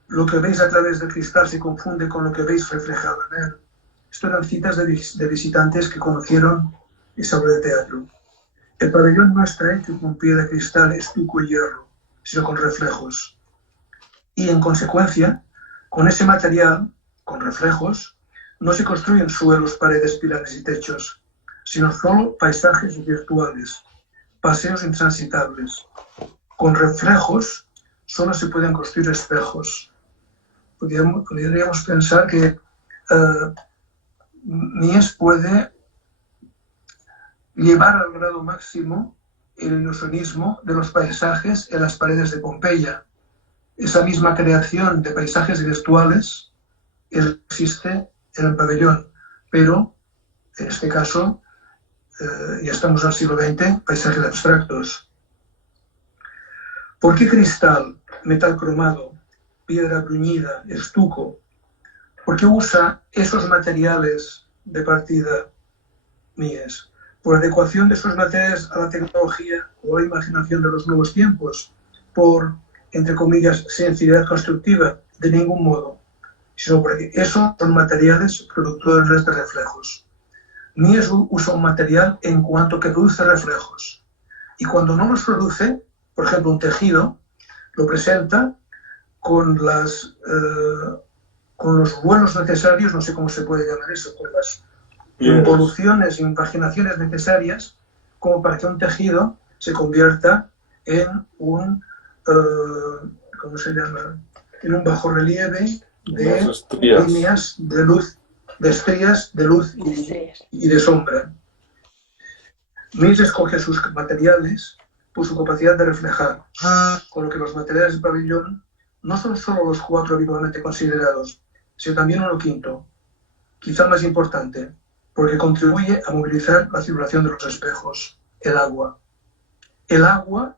Lo que veis a través del cristal se confunde con lo que veis reflejado en él. Esto eran citas de visitantes que conocieron esa obra de teatro. El pabellón no está hecho con piedra, cristal, estuco y hierro, sino con reflejos. Y en consecuencia, con ese material, con reflejos, no se construyen suelos, paredes, pilares y techos, sino solo paisajes virtuales, paseos intransitables. Con reflejos solo se pueden construir espejos. Podríamos pensar que Mies puede llevar al grado máximo el ilusionismo de los paisajes en las paredes de Pompeya. Esa misma creación de paisajes virtuales existe en el pabellón, pero en este caso, ya estamos al siglo XX, paisajes abstractos. ¿Por qué cristal, metal cromado, piedra bruñida, estuco? ¿Por qué usa esos materiales de partida Mies? ¿Por adecuación de esos materiales a la tecnología o a la imaginación de los nuevos tiempos? ¿Por, entre comillas, sencillez constructiva? De ningún modo, sino porque esos son materiales productores de reflejos. Mies usa un material en cuanto que produce reflejos. Y cuando no los produce, por ejemplo, un tejido, lo presenta con los vuelos necesarios, no sé cómo se puede llamar eso, con las involuciones e impaginaciones necesarias como para que un tejido se convierta en un, ¿cómo se llama? En un bajorrelieve de líneas de luz, de estrías de luz y de sombra. Mies escoge sus materiales por su capacidad de reflejar, con lo que los materiales del pabellón no son solo los 4 habitualmente considerados, sino también uno quinto, quizá el más importante, porque contribuye a movilizar la circulación de los espejos, el agua. El agua,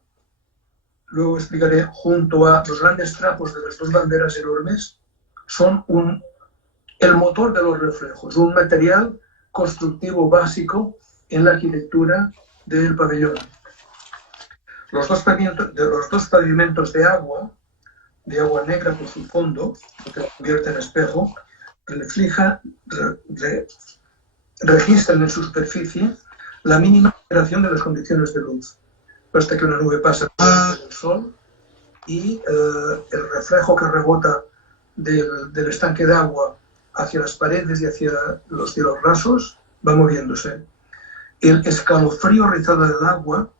luego explicaré, junto a los grandes trapos de las 2 banderas enormes, son el motor de los reflejos, un material constructivo básico en la arquitectura del pabellón. Los dos pavimentos de agua negra por su fondo, que convierte en espejo, registran en su superficie la mínima alteración de las condiciones de luz, hasta que una nube pasa por el sol y el reflejo que rebota del estanque de agua hacia las paredes y hacia los cielos rasos va moviéndose. El escalofrío rizado del agua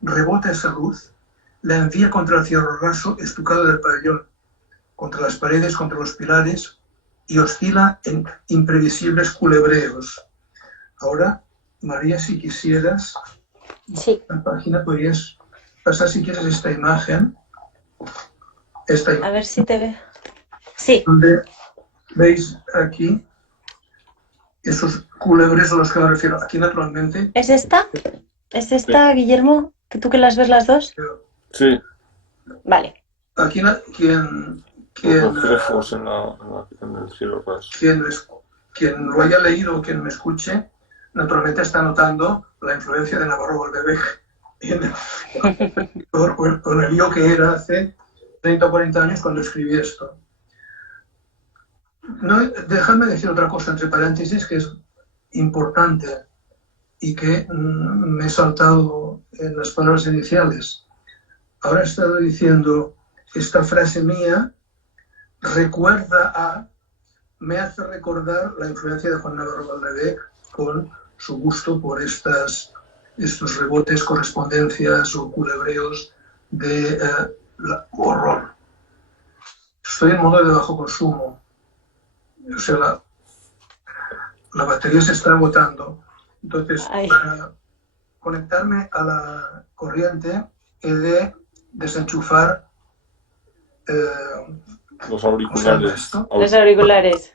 rebota esa luz, la envía contra el cielo raso estucado del pabellón, contra las paredes, contra los pilares, y oscila en imprevisibles culebreos. Ahora, María, si quisieras, Sí. la página podrías pasar, si quieres, esta imagen. A ver si te ve. Sí. Donde veis aquí esos culebres a los que me refiero. Aquí, naturalmente. ¿Es esta? ¿Es esta, Guillermo? ¿Que tú que las ves las dos? Sí. Vale. Aquí, quien Los reflejos en el cielo raso. Quien lo haya leído o quien me escuche, naturalmente está notando la influencia de Navarro Baldeweg con el yo que era hace 30 o 40 años cuando escribí esto. No, dejadme decir otra cosa entre paréntesis que es importante y que me he saltado en las palabras iniciales. Ahora he estado diciendo esta frase mía me hace recordar la influencia de Juan Navarro Baldeweg con su gusto por estos rebotes, correspondencias o culebreos de horror. Estoy en modo de bajo consumo. O sea, la batería se está agotando. Entonces, para conectarme a la corriente, he de desenchufar los auriculares. Los auriculares.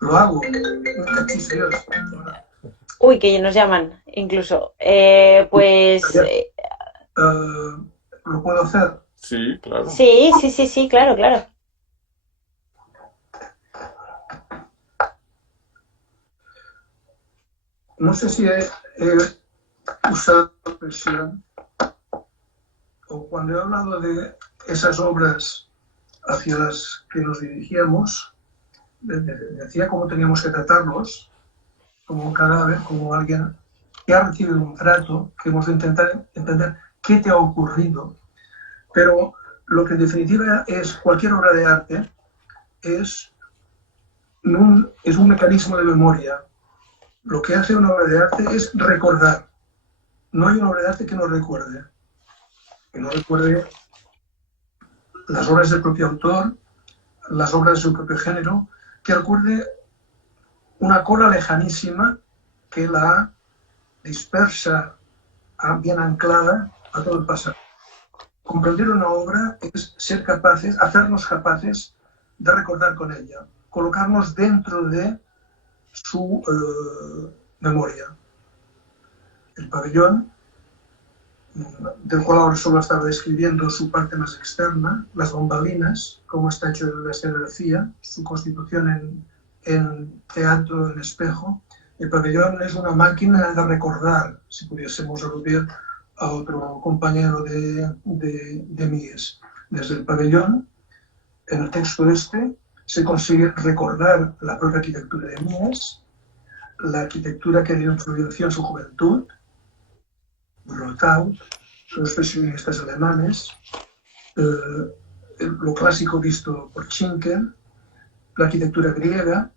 Lo hago. Uy, que nos llaman, incluso. Pues... ¿Lo puedo hacer? Sí, claro. Sí, claro. No sé si he usado la expresión o cuando he hablado de esas obras hacia las que nos dirigíamos, decía cómo teníamos que tratarlos, como un cadáver, como alguien que ha recibido un trato, que hemos de intentar entender qué te ha ocurrido. Pero lo que en definitiva es cualquier obra de arte es un mecanismo de memoria. Lo que hace una obra de arte es recordar. No hay una obra de arte que no recuerde. Que no recuerde las obras del propio autor, las obras de su propio género, que recuerde una cola lejanísima que la dispersa, bien anclada a todo el pasado. Comprender una obra es ser capaces, hacernos capaces de recordar con ella, colocarnos dentro de su memoria. El pabellón, del cual ahora solo estaba describiendo su parte más externa, las bombalinas, cómo está hecho la escenografía, su constitución en teatro, en espejo. El pabellón es una máquina de recordar, si pudiésemos aludir a otro compañero de Mies. Desde el pabellón, en el texto se consigue recordar la propia arquitectura de Mies, la arquitectura que dio influencia en su juventud, Rothau, los expresionistas alemanes, lo clásico visto por Schinkel, la arquitectura griega,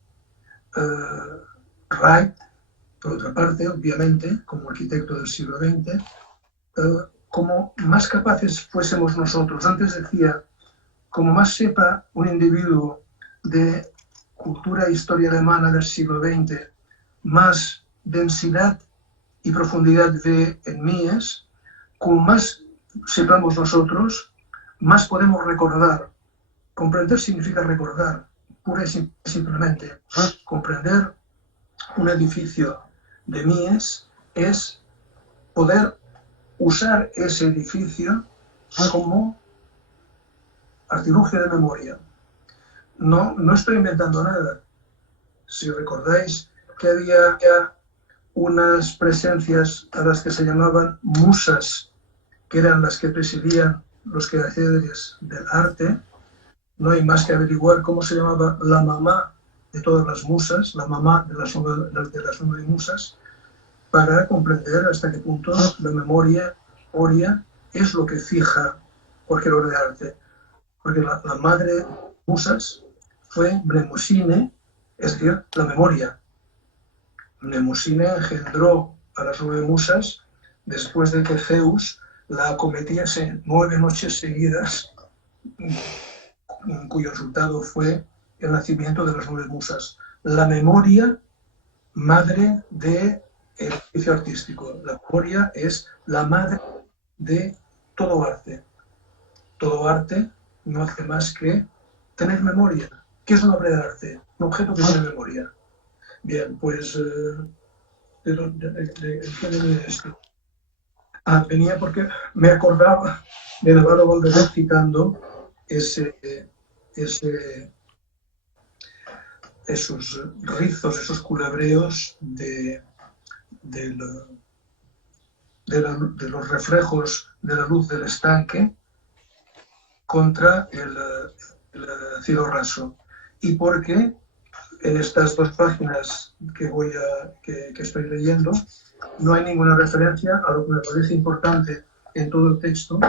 Wright, por otra parte, obviamente, como arquitecto del siglo XX, como más capaces fuésemos nosotros. Antes decía, como más sepa un individuo de cultura e historia alemana del siglo XX, más densidad y profundidad ve en Mies, como más sepamos nosotros, más podemos recordar. Comprender significa recordar, pura y simplemente. Comprender un edificio de Mies es poder usar ese edificio como artilugio de memoria. No estoy inventando nada. Si recordáis que había unas presencias a las que se llamaban musas, que eran las que presidían los quehaceres del arte, no hay más que averiguar cómo se llamaba la mamá de todas las musas, la mamá de las 9 musas, para comprender hasta qué punto la memoria es lo que fija cualquier obra de arte. Porque la madre de musas fue Mnemosyne, es decir, la memoria. Mnemosyne engendró a las 9 musas después de que Zeus la acometiese 9 noches seguidas, cuyo resultado fue el nacimiento de las 9 musas. La memoria, madre del oficio artístico. La memoria es la madre de todo arte. Todo arte no hace más que tener memoria. ¿Qué es una obra de arte? Un objeto que tiene memoria. Bien, pues ¿de qué venía esto? Venía porque me acordaba de Navarro Valverde citando esos rizos, esos culebreos de los reflejos de la luz del estanque contra el cielo raso. Y porque en estas 2 páginas que estoy leyendo no hay ninguna referencia a lo que me parece importante en todo el texto,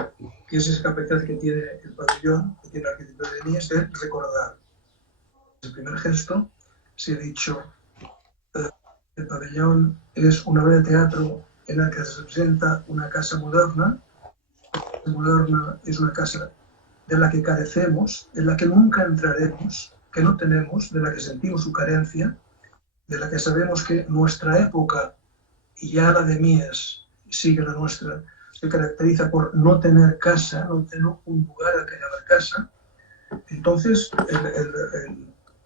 que es esa capacidad que tiene el pabellón, que tiene el arquitecto de Mies, de recordar. El primer gesto, si he dicho, el pabellón es una obra de teatro en la que se representa una casa moderna. La moderna es una casa de la que carecemos, en la que nunca entraremos, que no tenemos, de la que sentimos su carencia, de la que sabemos que nuestra época, y ya la de Mies sigue la nuestra, se caracteriza por no tener casa, no tener un lugar al que llamar casa. Entonces,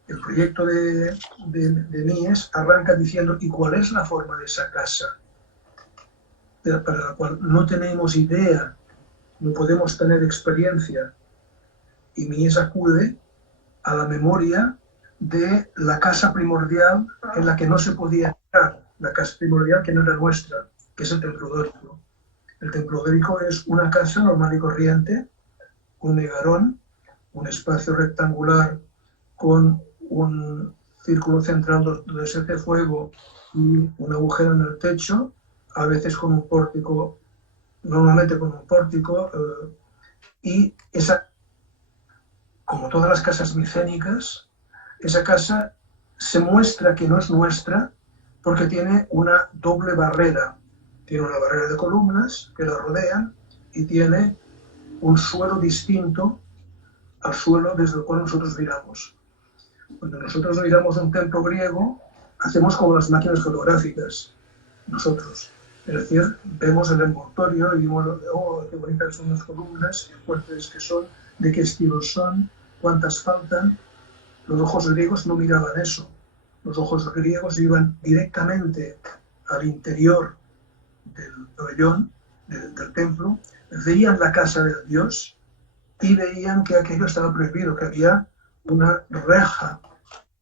el proyecto de Mies arranca diciendo: ¿y cuál es la forma de esa casa? Para la cual no tenemos idea, no podemos tener experiencia. Y Mies acude a la memoria de la casa primordial en la que no se podía entrar, la casa primordial que no era nuestra, que es el templo dórico. El templo dórico es una casa normal y corriente, un negarón, un espacio rectangular con un círculo central donde se hace fuego y un agujero en el techo, a veces con un pórtico, normalmente con un pórtico, y esa, como todas las casas micénicas, esa casa se muestra que no es nuestra porque tiene una doble barrera. Tiene una barrera de columnas que la rodean y tiene un suelo distinto al suelo desde el cual nosotros miramos. Cuando nosotros miramos un templo griego, hacemos como las máquinas fotográficas, nosotros. Es decir, vemos el envoltorio y vimos, oh, qué bonitas son las columnas, qué fuertes que son, de qué estilo son, cuántas faltan. Los ojos griegos no miraban eso. Los ojos griegos iban directamente al interior del pabellón, del templo, veían la casa del dios y veían que aquello estaba prohibido, que había una reja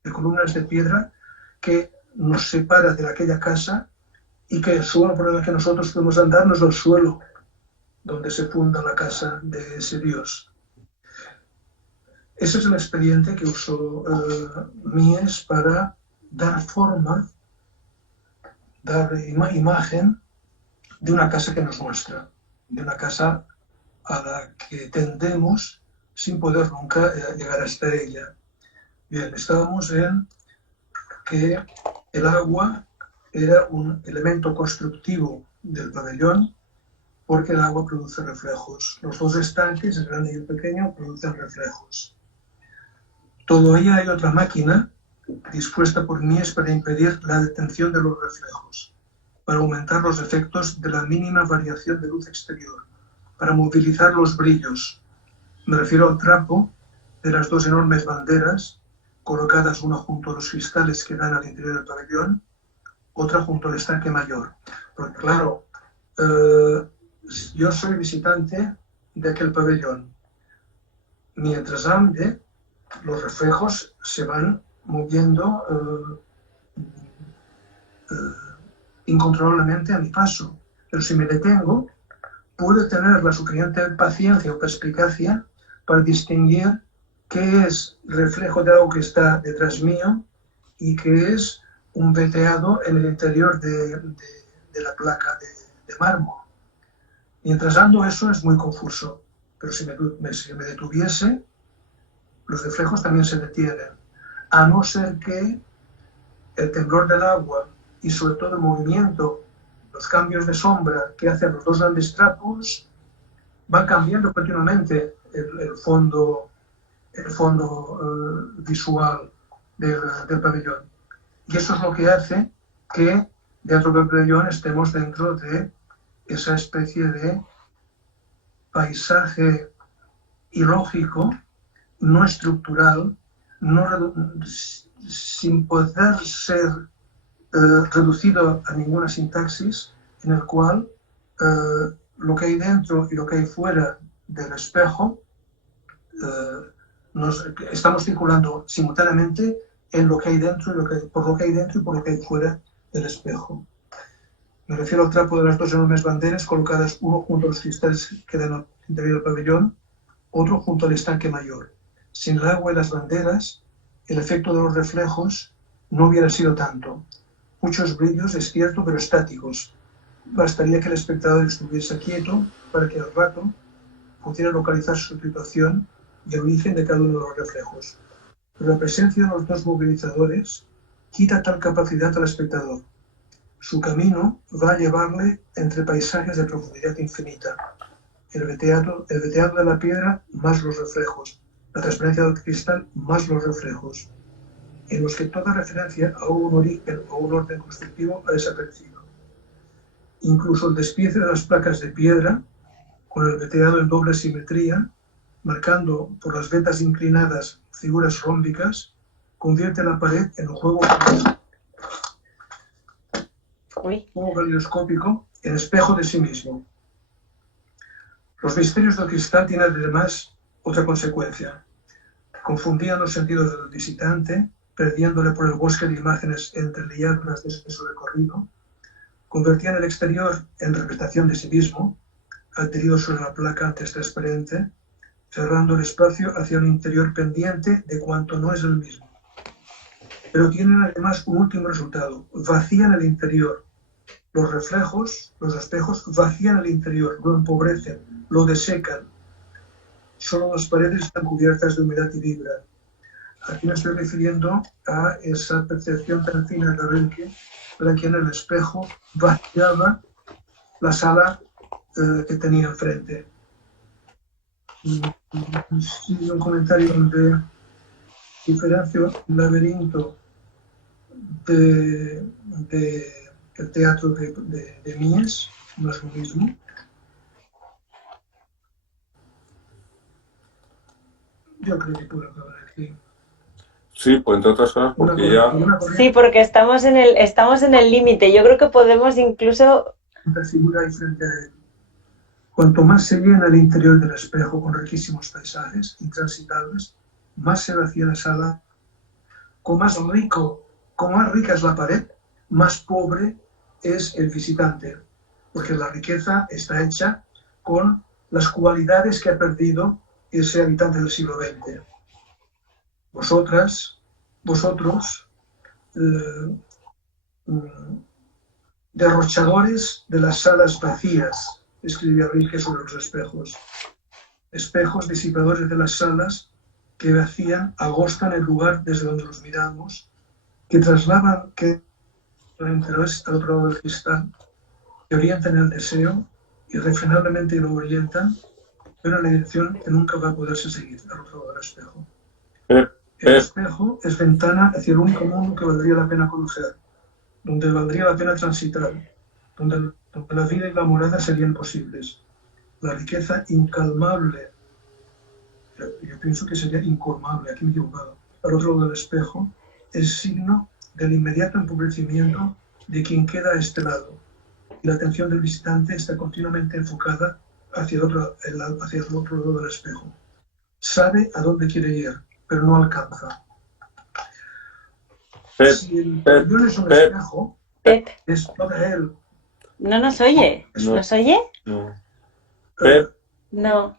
de columnas de piedra que nos separa de aquella casa y que el suelo por el que nosotros podemos andar no es el suelo donde se funda la casa de ese dios. Ese es el expediente que usó Mies para dar forma, dar imagen de una casa que nos muestra, de una casa a la que tendemos sin poder nunca llegar hasta ella. Bien, estábamos en que el agua era un elemento constructivo del pabellón porque el agua produce reflejos. Los 2 estanques, el grande y el pequeño, producen reflejos. Todavía hay otra máquina dispuesta por Mies para impedir la detención de los reflejos, para aumentar los efectos de la mínima variación de luz exterior, para movilizar los brillos. Me refiero al trapo de las 2 enormes banderas, colocadas una junto a los cristales que dan al interior del pabellón, otra junto al estanque mayor. Porque claro, yo soy visitante de aquel pabellón. Mientras ande, los reflejos se van moviendo incontrolablemente a mi paso. Pero si me detengo, puedo tener la suficiente paciencia o perspicacia para distinguir qué es reflejo de algo que está detrás mío y qué es un veteado en el interior de la placa de mármol. Mientras ando, eso es muy confuso, pero si me detuviese, los reflejos también se detienen, a no ser que el temblor del agua y sobre todo el movimiento los cambios de sombra que hacen los dos grandes trapos van cambiando continuamente el fondo visual del pabellón. Y eso es lo que hace que dentro del pabellón estemos dentro de esa especie de paisaje ilógico, no estructural, sin poder ser reducido a ninguna sintaxis, en el cual lo que hay dentro y lo que hay fuera del espejo estamos circulando simultáneamente en lo que hay dentro y por lo que hay dentro y por lo que hay fuera del espejo. Me refiero al trapo de las dos enormes banderas colocadas uno junto a los cristales que dan al interior del pabellón, otro junto al estanque mayor. Sin el agua y las banderas, el efecto de los reflejos no hubiera sido tanto. Muchos brillos, es cierto, pero estáticos. Bastaría que el espectador estuviese quieto para que al rato pudiera localizar su situación y el origen de cada uno de los reflejos. Pero la presencia de los dos movilizadores quita tal capacidad al espectador. Su camino va a llevarle entre paisajes de profundidad infinita. El veteado de la piedra más los reflejos, la transparencia del cristal más los reflejos, en los que toda referencia a un origen o un orden constructivo ha desaparecido. Incluso el despiece de las placas de piedra, con el veteado en doble simetría, marcando por las vetas inclinadas figuras rómbicas, convierte la pared en un juego caleidoscópico en espejo de sí mismo. Los misterios del cristal tienen además otra consecuencia. Confundían los sentidos del visitante, perdiéndole por el bosque de imágenes entreliadas de su recorrido, convertían el exterior en representación de sí mismo, adherido sobre la placa antes transparente, cerrando el espacio hacia un interior pendiente de cuanto no es el mismo. Pero tienen además un último resultado: vacían el interior. Los reflejos, los espejos, vacían el interior, lo empobrecen, lo desecan. Solo las paredes están cubiertas de humedad y vibra. Aquí me estoy refiriendo a esa percepción tan fina de Rilke, para quien el espejo vaciaba la sala que tenía enfrente. Sigue un comentario donde diferencio el laberinto del teatro de Mies, no es lo mismo. Yo creo que puedo acabar aquí. Sí, pues entre otras cosas porque ya... Sí, porque estamos en el límite. Yo creo que podemos incluso... Figura ahí frente a él. Cuanto más se llena el interior del espejo con riquísimos paisajes intransitables, más se vacía la sala. Como más rica es la pared, más pobre es el visitante, porque la riqueza está hecha con las cualidades que ha perdido ese habitante del siglo XX. Vosotros, derrochadores de las salas vacías, escribía Rilke sobre los espejos. Espejos disipadores de las salas que vacían, agostan el lugar desde donde los miramos, que trasladan el interés al otro lado del cristal, que orientan el deseo, irrefrenablemente lo orientan, pero en la dirección que nunca va a poderse seguir al otro lado del espejo. El espejo es ventana hacia el único mundo que valdría la pena conocer, donde valdría la pena transitar, donde la vida y la morada serían posibles. La riqueza incalmable, yo pienso que sería incolmable, aquí me he equivocado, al otro lado del espejo, es signo del inmediato empobrecimiento de quien queda a este lado. Y la atención del visitante está continuamente enfocada hacia el otro lado del espejo. Sabe a dónde quiere ir, pero no alcanza. Si el pabellón es un espejo, es para él. ¿No nos oye? ¿Nos oye? No. No.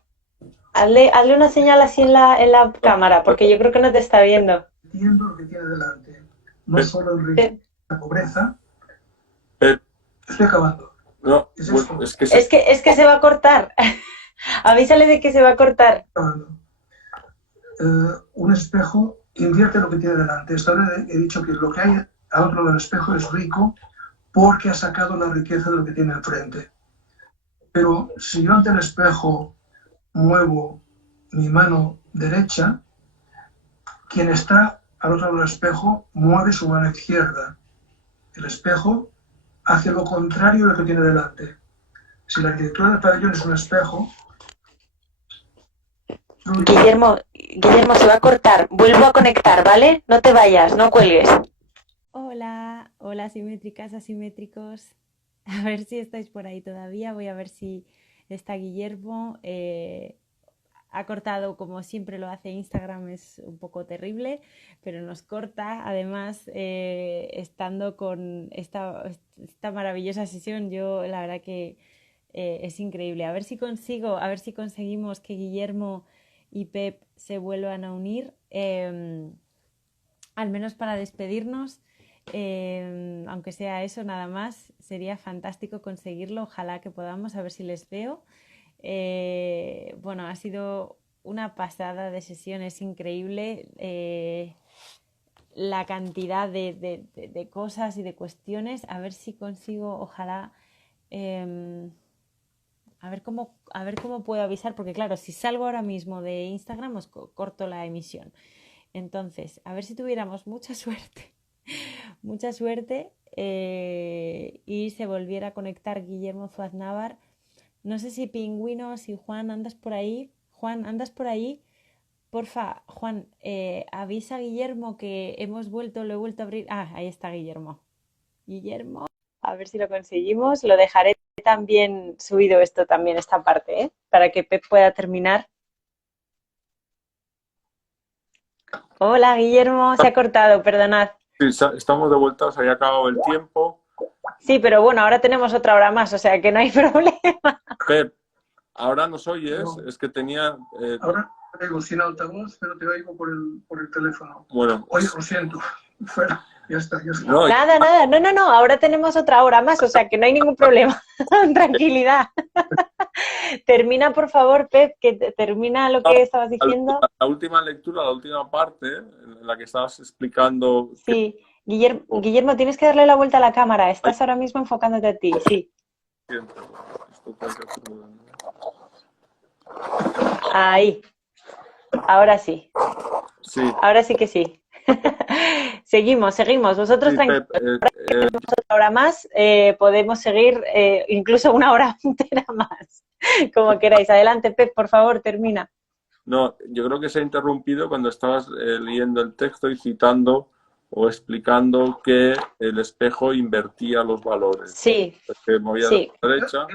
Hazle una señal así en la cámara, porque yo creo que no te está viendo. Entiendo lo que tiene delante. No solo el riesgo, la pobreza. Estoy acabando. No, ¿Es bueno, esto? es que se va a cortar. Avísale de que se va a cortar. Un espejo invierte lo que tiene delante. Hasta ahora he dicho que lo que hay al otro lado del espejo es rico porque ha sacado la riqueza de lo que tiene enfrente. Pero si yo ante el espejo muevo mi mano derecha, quien está al otro lado del espejo mueve su mano izquierda. El espejo hace lo contrario de lo que tiene delante. Si la arquitectura del pabellón es un espejo... Guillermo, se va a cortar. Vuelvo a conectar, ¿vale? No te vayas, no cuelgues. Hola, hola asimétricas, asimétricos. A ver si estáis por ahí todavía. Voy a ver si está Guillermo. Ha cortado como siempre lo hace Instagram, es un poco terrible, pero nos corta. Además, estando con esta maravillosa sesión, yo la verdad que es increíble. A ver si conseguimos que Guillermo y Pep se vuelvan a unir, al menos para despedirnos. Aunque sea eso nada más, sería fantástico conseguirlo. Ojalá que podamos, a ver si les veo. Bueno, ha sido una pasada de sesión, es increíble la cantidad de cosas y de cuestiones. A ver si consigo, ojalá, a ver cómo puedo avisar, porque claro, si salgo ahora mismo de Instagram os corto la emisión. Entonces, a ver si tuviéramos mucha suerte y se volviera a conectar Guillermo Zuaznavar. No sé si Pingüino, si Juan, ¿andas por ahí? Juan, ¿andas por ahí? Porfa, Juan, avisa a Guillermo que hemos vuelto, lo he vuelto a abrir. Ah, ahí está Guillermo. Guillermo, a ver si lo conseguimos. Lo dejaré también subido esta parte, ¿eh? Para que Pep pueda terminar. Hola, Guillermo, se ha cortado, perdonad. Sí, estamos de vuelta, se había acabado el tiempo. Sí, pero bueno, ahora tenemos otra hora más, o sea que no hay problema. Pep, ¿ahora nos oyes? No. Es que tenía... Ahora te oigo sin altavoz, pero te oigo por el teléfono. Bueno, Oye, lo siento. Fuera. Ya está. no, Nada. No, ahora tenemos otra hora más, o sea que no hay ningún problema. Tranquilidad. Termina, por favor, Pep, que termina lo que estabas diciendo. la última lectura, la última parte, en la que estabas explicando... Sí, Guillermo, tienes que darle la vuelta a la cámara. Estás ahora mismo enfocándote a ti, sí. Ahí. Ahora sí. Sí. Ahora sí que sí. Seguimos. Vosotros Sí, tranquilos. Pep, Otra hora más, podemos seguir incluso una hora entera más, como queráis. Adelante, Pep, por favor, termina. No, yo creo que se ha interrumpido cuando estabas leyendo el texto y citando o explicando que el espejo invertía los valores. Sí. Que movía de la derecha.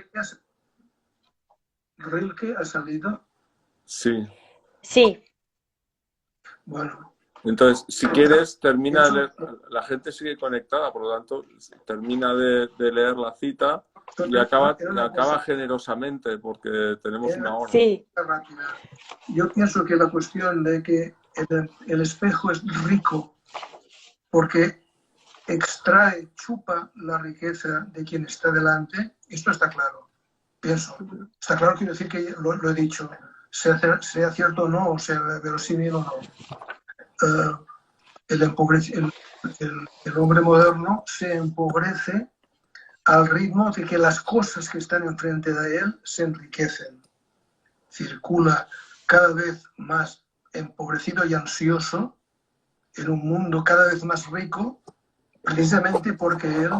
¿Rilke ha salido? Sí. Sí. Bueno. Entonces, si quieres, termina de leer. La gente sigue conectada, por lo tanto, termina de leer la cita y acaba generosamente, porque tenemos una hora. Sí. Yo pienso que la cuestión de que el espejo es rico porque extrae, chupa la riqueza de quien está delante, esto está claro. Pienso. Está claro, quiero decir que lo he dicho. Sea cierto o no, o sea verosímil o no. El hombre moderno se empobrece al ritmo de que las cosas que están enfrente de él se enriquecen. Circula cada vez más empobrecido y ansioso en un mundo cada vez más rico, precisamente porque él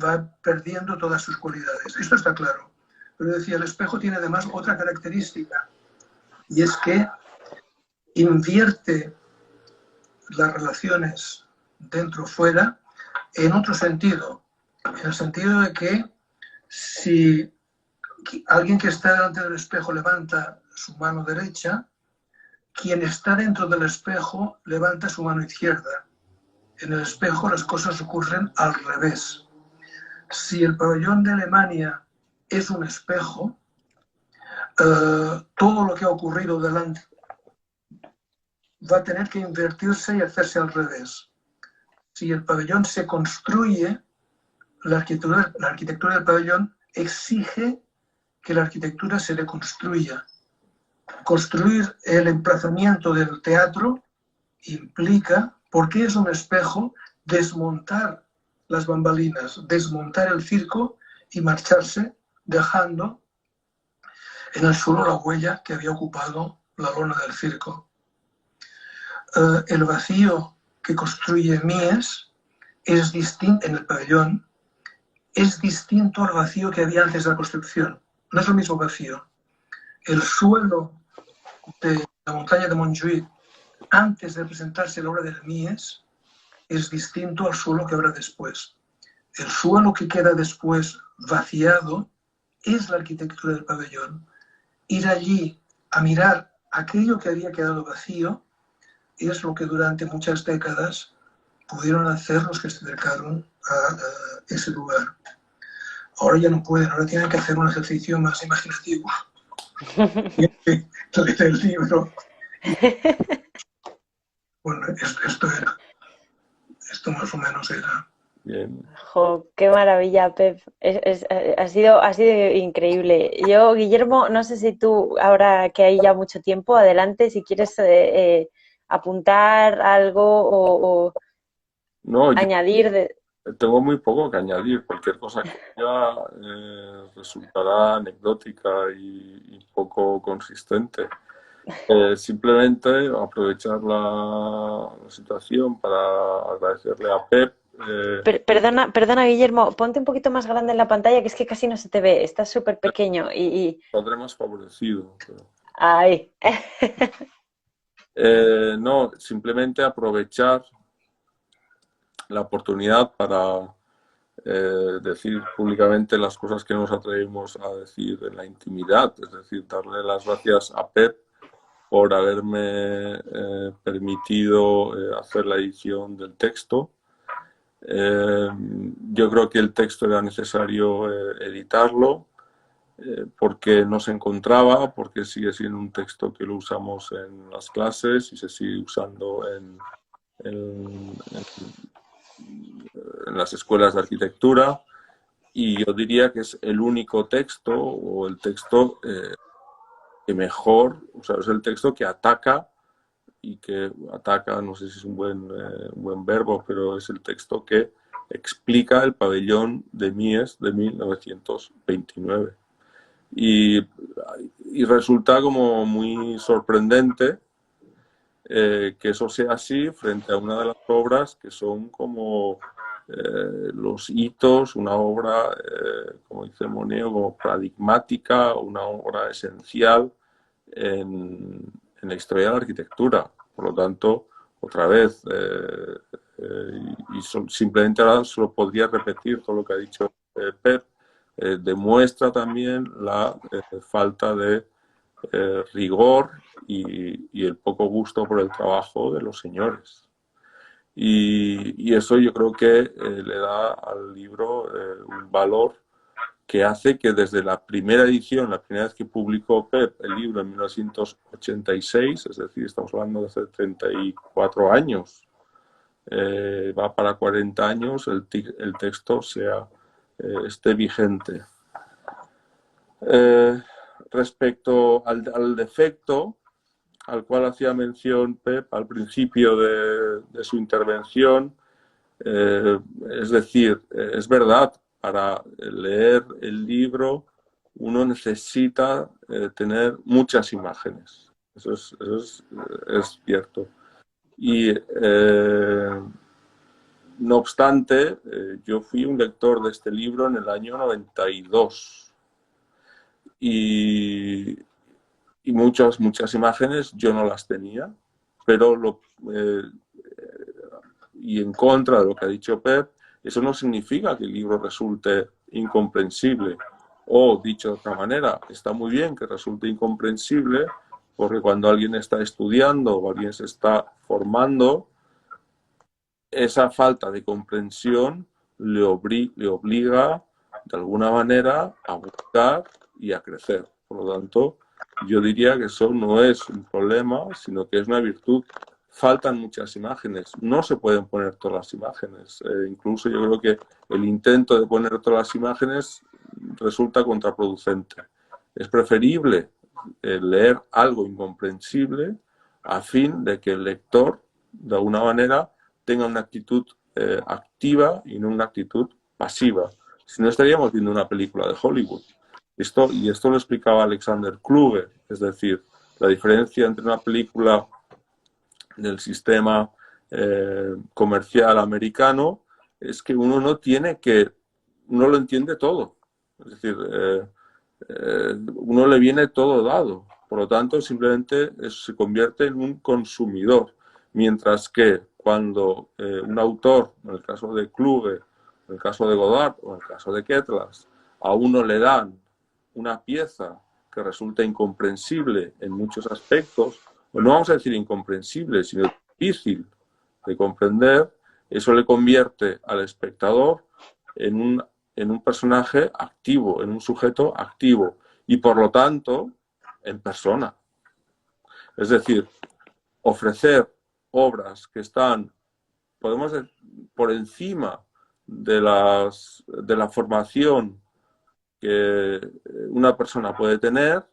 va perdiendo todas sus cualidades. Esto está claro. Pero decía, el espejo tiene además otra característica, y es que invierte las relaciones dentro-fuera en otro sentido, en el sentido de que si alguien que está delante del espejo levanta su mano derecha, quien está dentro del espejo levanta su mano izquierda. En el espejo las cosas ocurren al revés. Si el pabellón de Alemania es un espejo, todo lo que ha ocurrido delante va a tener que invertirse y hacerse al revés. Si el pabellón se construye, la arquitectura del pabellón exige que la arquitectura se deconstruya. Construir el emplazamiento del teatro implica, porque es un espejo, desmontar las bambalinas, desmontar el circo y marcharse, dejando en el suelo la huella que había ocupado la lona del circo. El vacío que construye Mies es distinto en el pabellón, es distinto al vacío que había antes de la construcción. No es el mismo vacío. El suelo de la montaña de Montjuïc, antes de presentarse la obra del Mies, es distinto al suelo que habrá después. El suelo que queda después vaciado es la arquitectura del pabellón. Ir allí a mirar aquello que había quedado vacío es lo que durante muchas décadas pudieron hacer los que se acercaron a ese lugar. Ahora ya no pueden, ahora tienen que hacer un ejercicio más imaginativo. Leer el libro. Bueno, esto más o menos era. Bien. Jo, qué maravilla, Pep. Ha sido increíble. Yo, Guillermo, no sé si tú, ahora que hay ya mucho tiempo, adelante, si quieres apuntar algo o No, añadir. tengo muy poco que añadir. Cualquier cosa que diga resultará anecdótica y poco consistente. Simplemente aprovechar la situación para agradecerle a Pep. Perdona, Guillermo, ponte un poquito más grande en la pantalla, que es que casi no se te ve, estás súper pequeño Padre más favorecido. Pero... Ahí. No, simplemente aprovechar la oportunidad para decir públicamente las cosas que nos atrevimos a decir en la intimidad, es decir, darle las gracias a Pep por haberme permitido hacer la edición del texto. Yo creo que el texto era necesario editarlo porque no se encontraba, porque sigue siendo un texto que lo usamos en las clases y se sigue usando en las escuelas de arquitectura, y yo diría que es el único texto o el texto que mejor, o sea, es el texto que ataca, y que ataca, no sé si es un buen verbo, pero es el texto que explica el pabellón de Mies de 1929. Y resulta como muy sorprendente que eso sea así frente a una de las obras que son como los hitos, una obra, como dice Moneo, como paradigmática, una obra esencial en la historia de la arquitectura. Por lo tanto, otra vez, simplemente ahora solo podría repetir todo lo que ha dicho Pep, demuestra también la falta de rigor y el poco gusto por el trabajo de los señores. Y eso yo creo que le da al libro un valor que hace que desde la primera edición, la primera vez que publicó Pep el libro en 1986, es decir, estamos hablando de hace 34 años, va para 40 años, el texto esté vigente. Respecto al defecto al cual hacía mención Pep al principio de su intervención, es decir, es verdad, para leer el libro uno necesita tener muchas imágenes. Eso es cierto. Y no obstante, yo fui un lector de este libro en el año 92. Y muchas imágenes yo no las tenía, pero y en contra de lo que ha dicho Pep, eso no significa que el libro resulte incomprensible. O, dicho de otra manera, está muy bien que resulte incomprensible, porque cuando alguien está estudiando o alguien se está formando, esa falta de comprensión le obliga de alguna manera a buscar y a crecer. Por lo tanto, yo diría que eso no es un problema, sino que es una virtud. Faltan muchas imágenes, no se pueden poner todas las imágenes. Incluso yo creo que el intento de poner todas las imágenes resulta contraproducente. Es preferible leer algo incomprensible a fin de que el lector, de alguna manera, tenga una actitud activa y no una actitud pasiva. Si no, estaríamos viendo una película de Hollywood. Esto lo explicaba Alexander Kluge, es decir, la diferencia entre una película del sistema comercial americano es que uno lo entiende todo. Es decir, uno le viene todo dado. Por lo tanto, simplemente se convierte en un consumidor. Mientras que cuando un autor, en el caso de Kluge, en el caso de Godard o en el caso de Ketlas, a uno le dan una pieza que resulta incomprensible en muchos aspectos, o no vamos a decir incomprensible, sino difícil de comprender, eso le convierte al espectador en un personaje activo, en un sujeto activo y por lo tanto en persona. Es decir, ofrecer obras que están, podemos decir, por encima de la formación que una persona puede tener,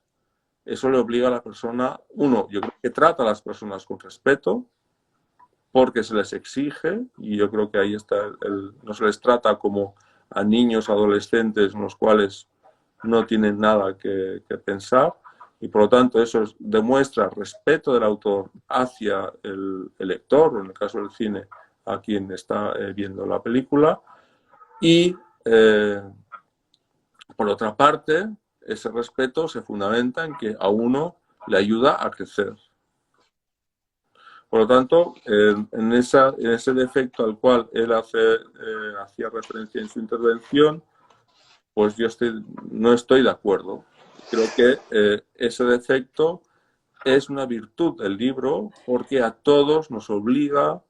eso le obliga a la persona, yo creo que trata a las personas con respeto, porque se les exige, y yo creo que ahí está, no se les trata como a niños, adolescentes, en los cuales no tienen nada que pensar, y por lo tanto eso demuestra respeto del autor hacia el lector, o en el caso del cine, a quien está viendo la película, y por otra parte, ese respeto se fundamenta en que a uno le ayuda a crecer. Por lo tanto, en ese defecto al cual él hacía referencia en su intervención, pues yo no estoy de acuerdo. Creo que ese defecto es una virtud del libro porque a todos nos obliga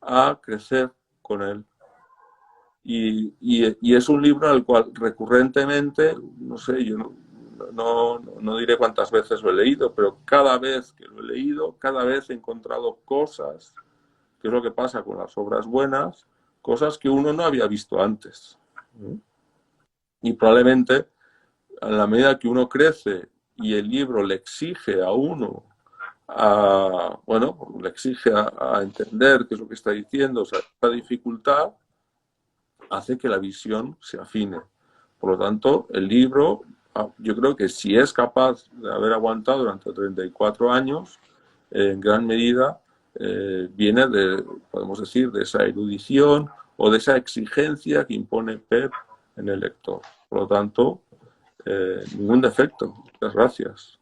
a crecer con él. Y es un libro al cual recurrentemente, no sé, yo no diré cuántas veces lo he leído, pero cada vez que lo he leído, cada vez he encontrado cosas, que es lo que pasa con las obras buenas, cosas que uno no había visto antes. Y probablemente, en la medida que uno crece y el libro le exige a uno, le exige a entender qué es lo que está diciendo, o sea, esta dificultad hace que la visión se afine. Por lo tanto, el libro, yo creo que si es capaz de haber aguantado durante 34 años, en gran medida viene podemos decir, de esa erudición o de esa exigencia que impone Pep en el lector. Por lo tanto, ningún defecto. Muchas gracias.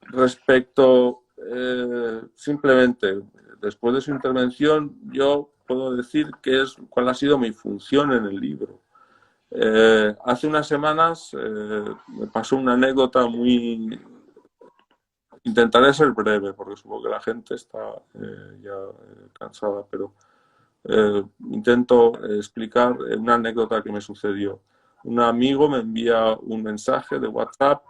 Respecto, simplemente, después de su intervención, yo puedo decir cuál ha sido mi función en el libro. Hace unas semanas me pasó una anécdota muy... Intentaré ser breve, porque supongo que la gente está ya cansada, pero intento explicar una anécdota que me sucedió. Un amigo me envía un mensaje de WhatsApp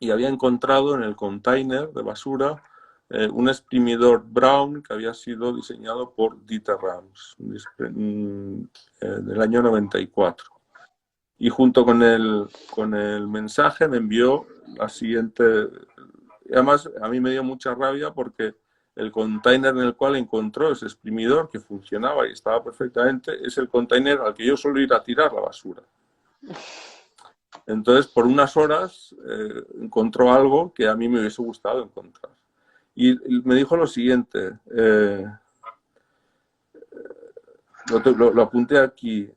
y había encontrado en el container de basura un exprimidor Brown que había sido diseñado por Dieter Rams del año 94. Y junto con el mensaje me envió la siguiente... Y además, a mí me dio mucha rabia porque el container en el cual encontró ese exprimidor que funcionaba y estaba perfectamente es el container al que yo suelo ir a tirar la basura. Entonces, por unas horas encontró algo que a mí me hubiese gustado encontrar. Y me dijo lo siguiente, lo apunté aquí,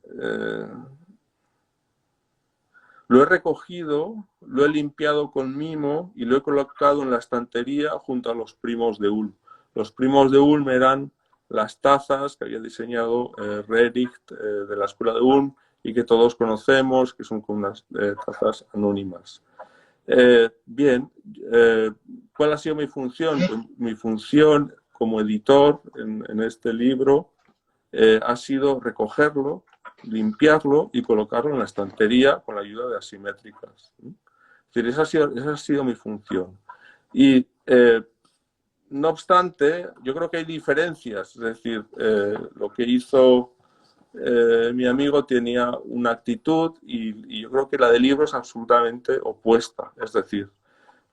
lo he recogido, lo he limpiado con mimo y lo he colocado en la estantería junto a los primos de Ulm. Los primos de Ulm eran las tazas que había diseñado Redicht de la Escuela de Ulm y que todos conocemos, que son como unas tazas anónimas. Bien, ¿cuál ha sido mi función? Pues mi función como editor en este libro ha sido recogerlo, limpiarlo y colocarlo en la estantería con la ayuda de asimétricas. Es decir, esa ha sido mi función. Y no obstante, yo creo que hay diferencias. Es decir, lo que hizo mi amigo tenía una actitud y yo creo que la del libro es absolutamente opuesta. Es decir,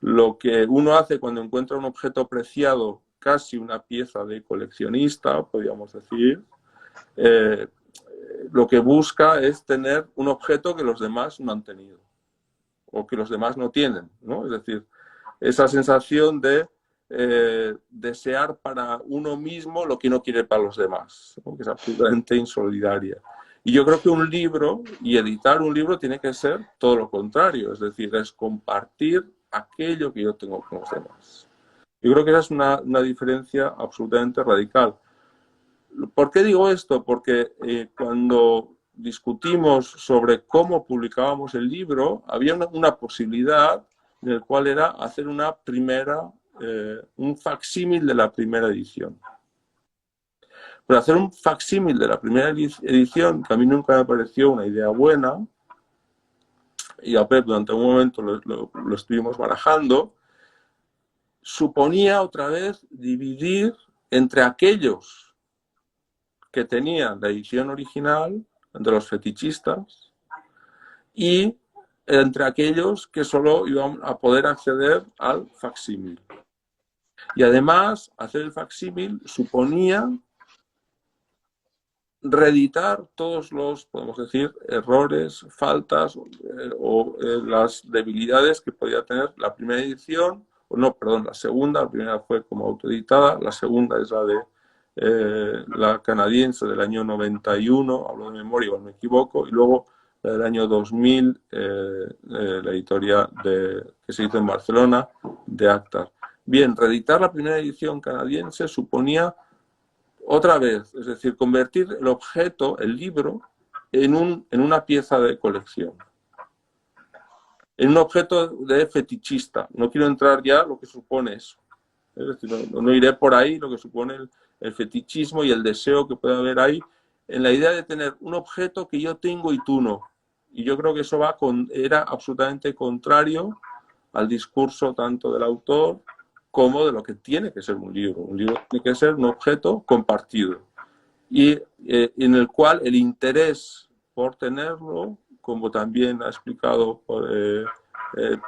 lo que uno hace cuando encuentra un objeto preciado casi una pieza de coleccionista, podríamos decir. Lo que busca es tener un objeto que los demás no han tenido o que los demás no tienen, ¿no? Es decir, esa sensación de desear para uno mismo lo que no quiere para los demás, ¿no? Que es absolutamente insolidaria. Y yo creo que un libro y editar un libro tiene que ser todo lo contrario, es decir, es compartir aquello que yo tengo con los demás. Yo creo que esa es una diferencia absolutamente radical. ¿Por qué digo esto? Porque cuando discutimos sobre cómo publicábamos el libro, había una posibilidad en la cual era hacer una primera, un facsímil de la primera edición. Pero hacer un facsímil de la primera edición, que a mí nunca me pareció una idea buena, y a Pep durante un momento lo estuvimos barajando, suponía otra vez dividir entre aquellos que tenían la edición original, entre los fetichistas, y entre aquellos que solo iban a poder acceder al facsímil. Y además, hacer el facsímil suponía reeditar todos los, podemos decir, errores, faltas o las debilidades que podía tener la primera edición, o no, perdón, la segunda. La primera fue como autoeditada, la segunda es la de la canadiense del año 91, hablo de memoria o no me equivoco, y luego la del año 2000, la editorial que se hizo en Barcelona, de Actar. Bien, reeditar la primera edición canadiense suponía otra vez, es decir, convertir el objeto, el libro, en una pieza de colección, en un objeto de fetichista. No quiero entrar ya lo que supone eso. Es decir, no iré por ahí lo que supone el fetichismo y el deseo que puede haber ahí, en la idea de tener un objeto que yo tengo y tú no. Y yo creo que eso era absolutamente contrario al discurso tanto del autor como de lo que tiene que ser un libro. Un libro tiene que ser un objeto compartido y en el cual el interés por tenerlo, como también ha explicado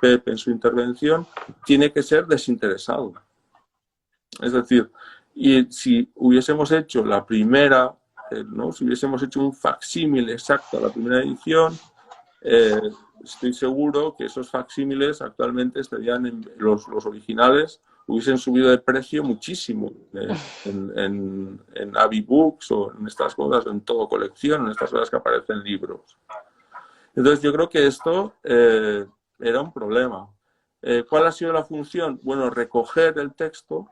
Pep en su intervención, tiene que ser desinteresado. Es decir, y si hubiésemos hecho la primera, ¿no? Si hubiésemos hecho un facsímil exacto a la primera edición, estoy seguro que esos facsímiles actualmente estarían los originales hubiesen subido de precio muchísimo en Avibooks o en estas cosas, en Todo Colección, en estas cosas que aparecen libros. Entonces yo creo que esto era un problema. ¿Cuál ha sido la función? Bueno, recoger el texto,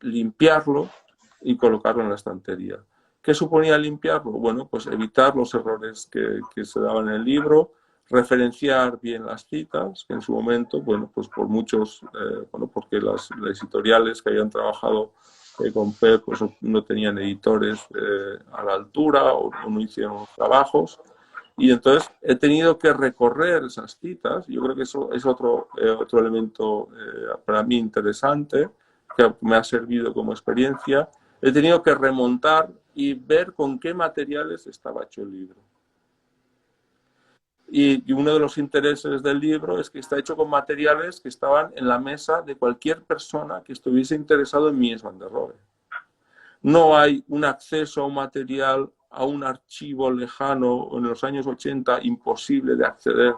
limpiarlo y colocarlo en la estantería. ¿Qué suponía limpiarlo? Bueno, pues evitar los errores que se daban en el libro, referenciar bien las citas, que en su momento, bueno, pues por muchos, porque las editoriales que habían trabajado con Pep pues no tenían editores a la altura o no hicieron los trabajos. Y entonces he tenido que recorrer esas citas. Yo creo que eso es otro elemento para mí interesante, que me ha servido como experiencia. He tenido que remontar y ver con qué materiales estaba hecho el libro. Y uno de los intereses del libro es que está hecho con materiales que estaban en la mesa de cualquier persona que estuviese interesado en Mies van der Rohe. No hay un acceso a un material, a un archivo lejano en los años 80 imposible de acceder,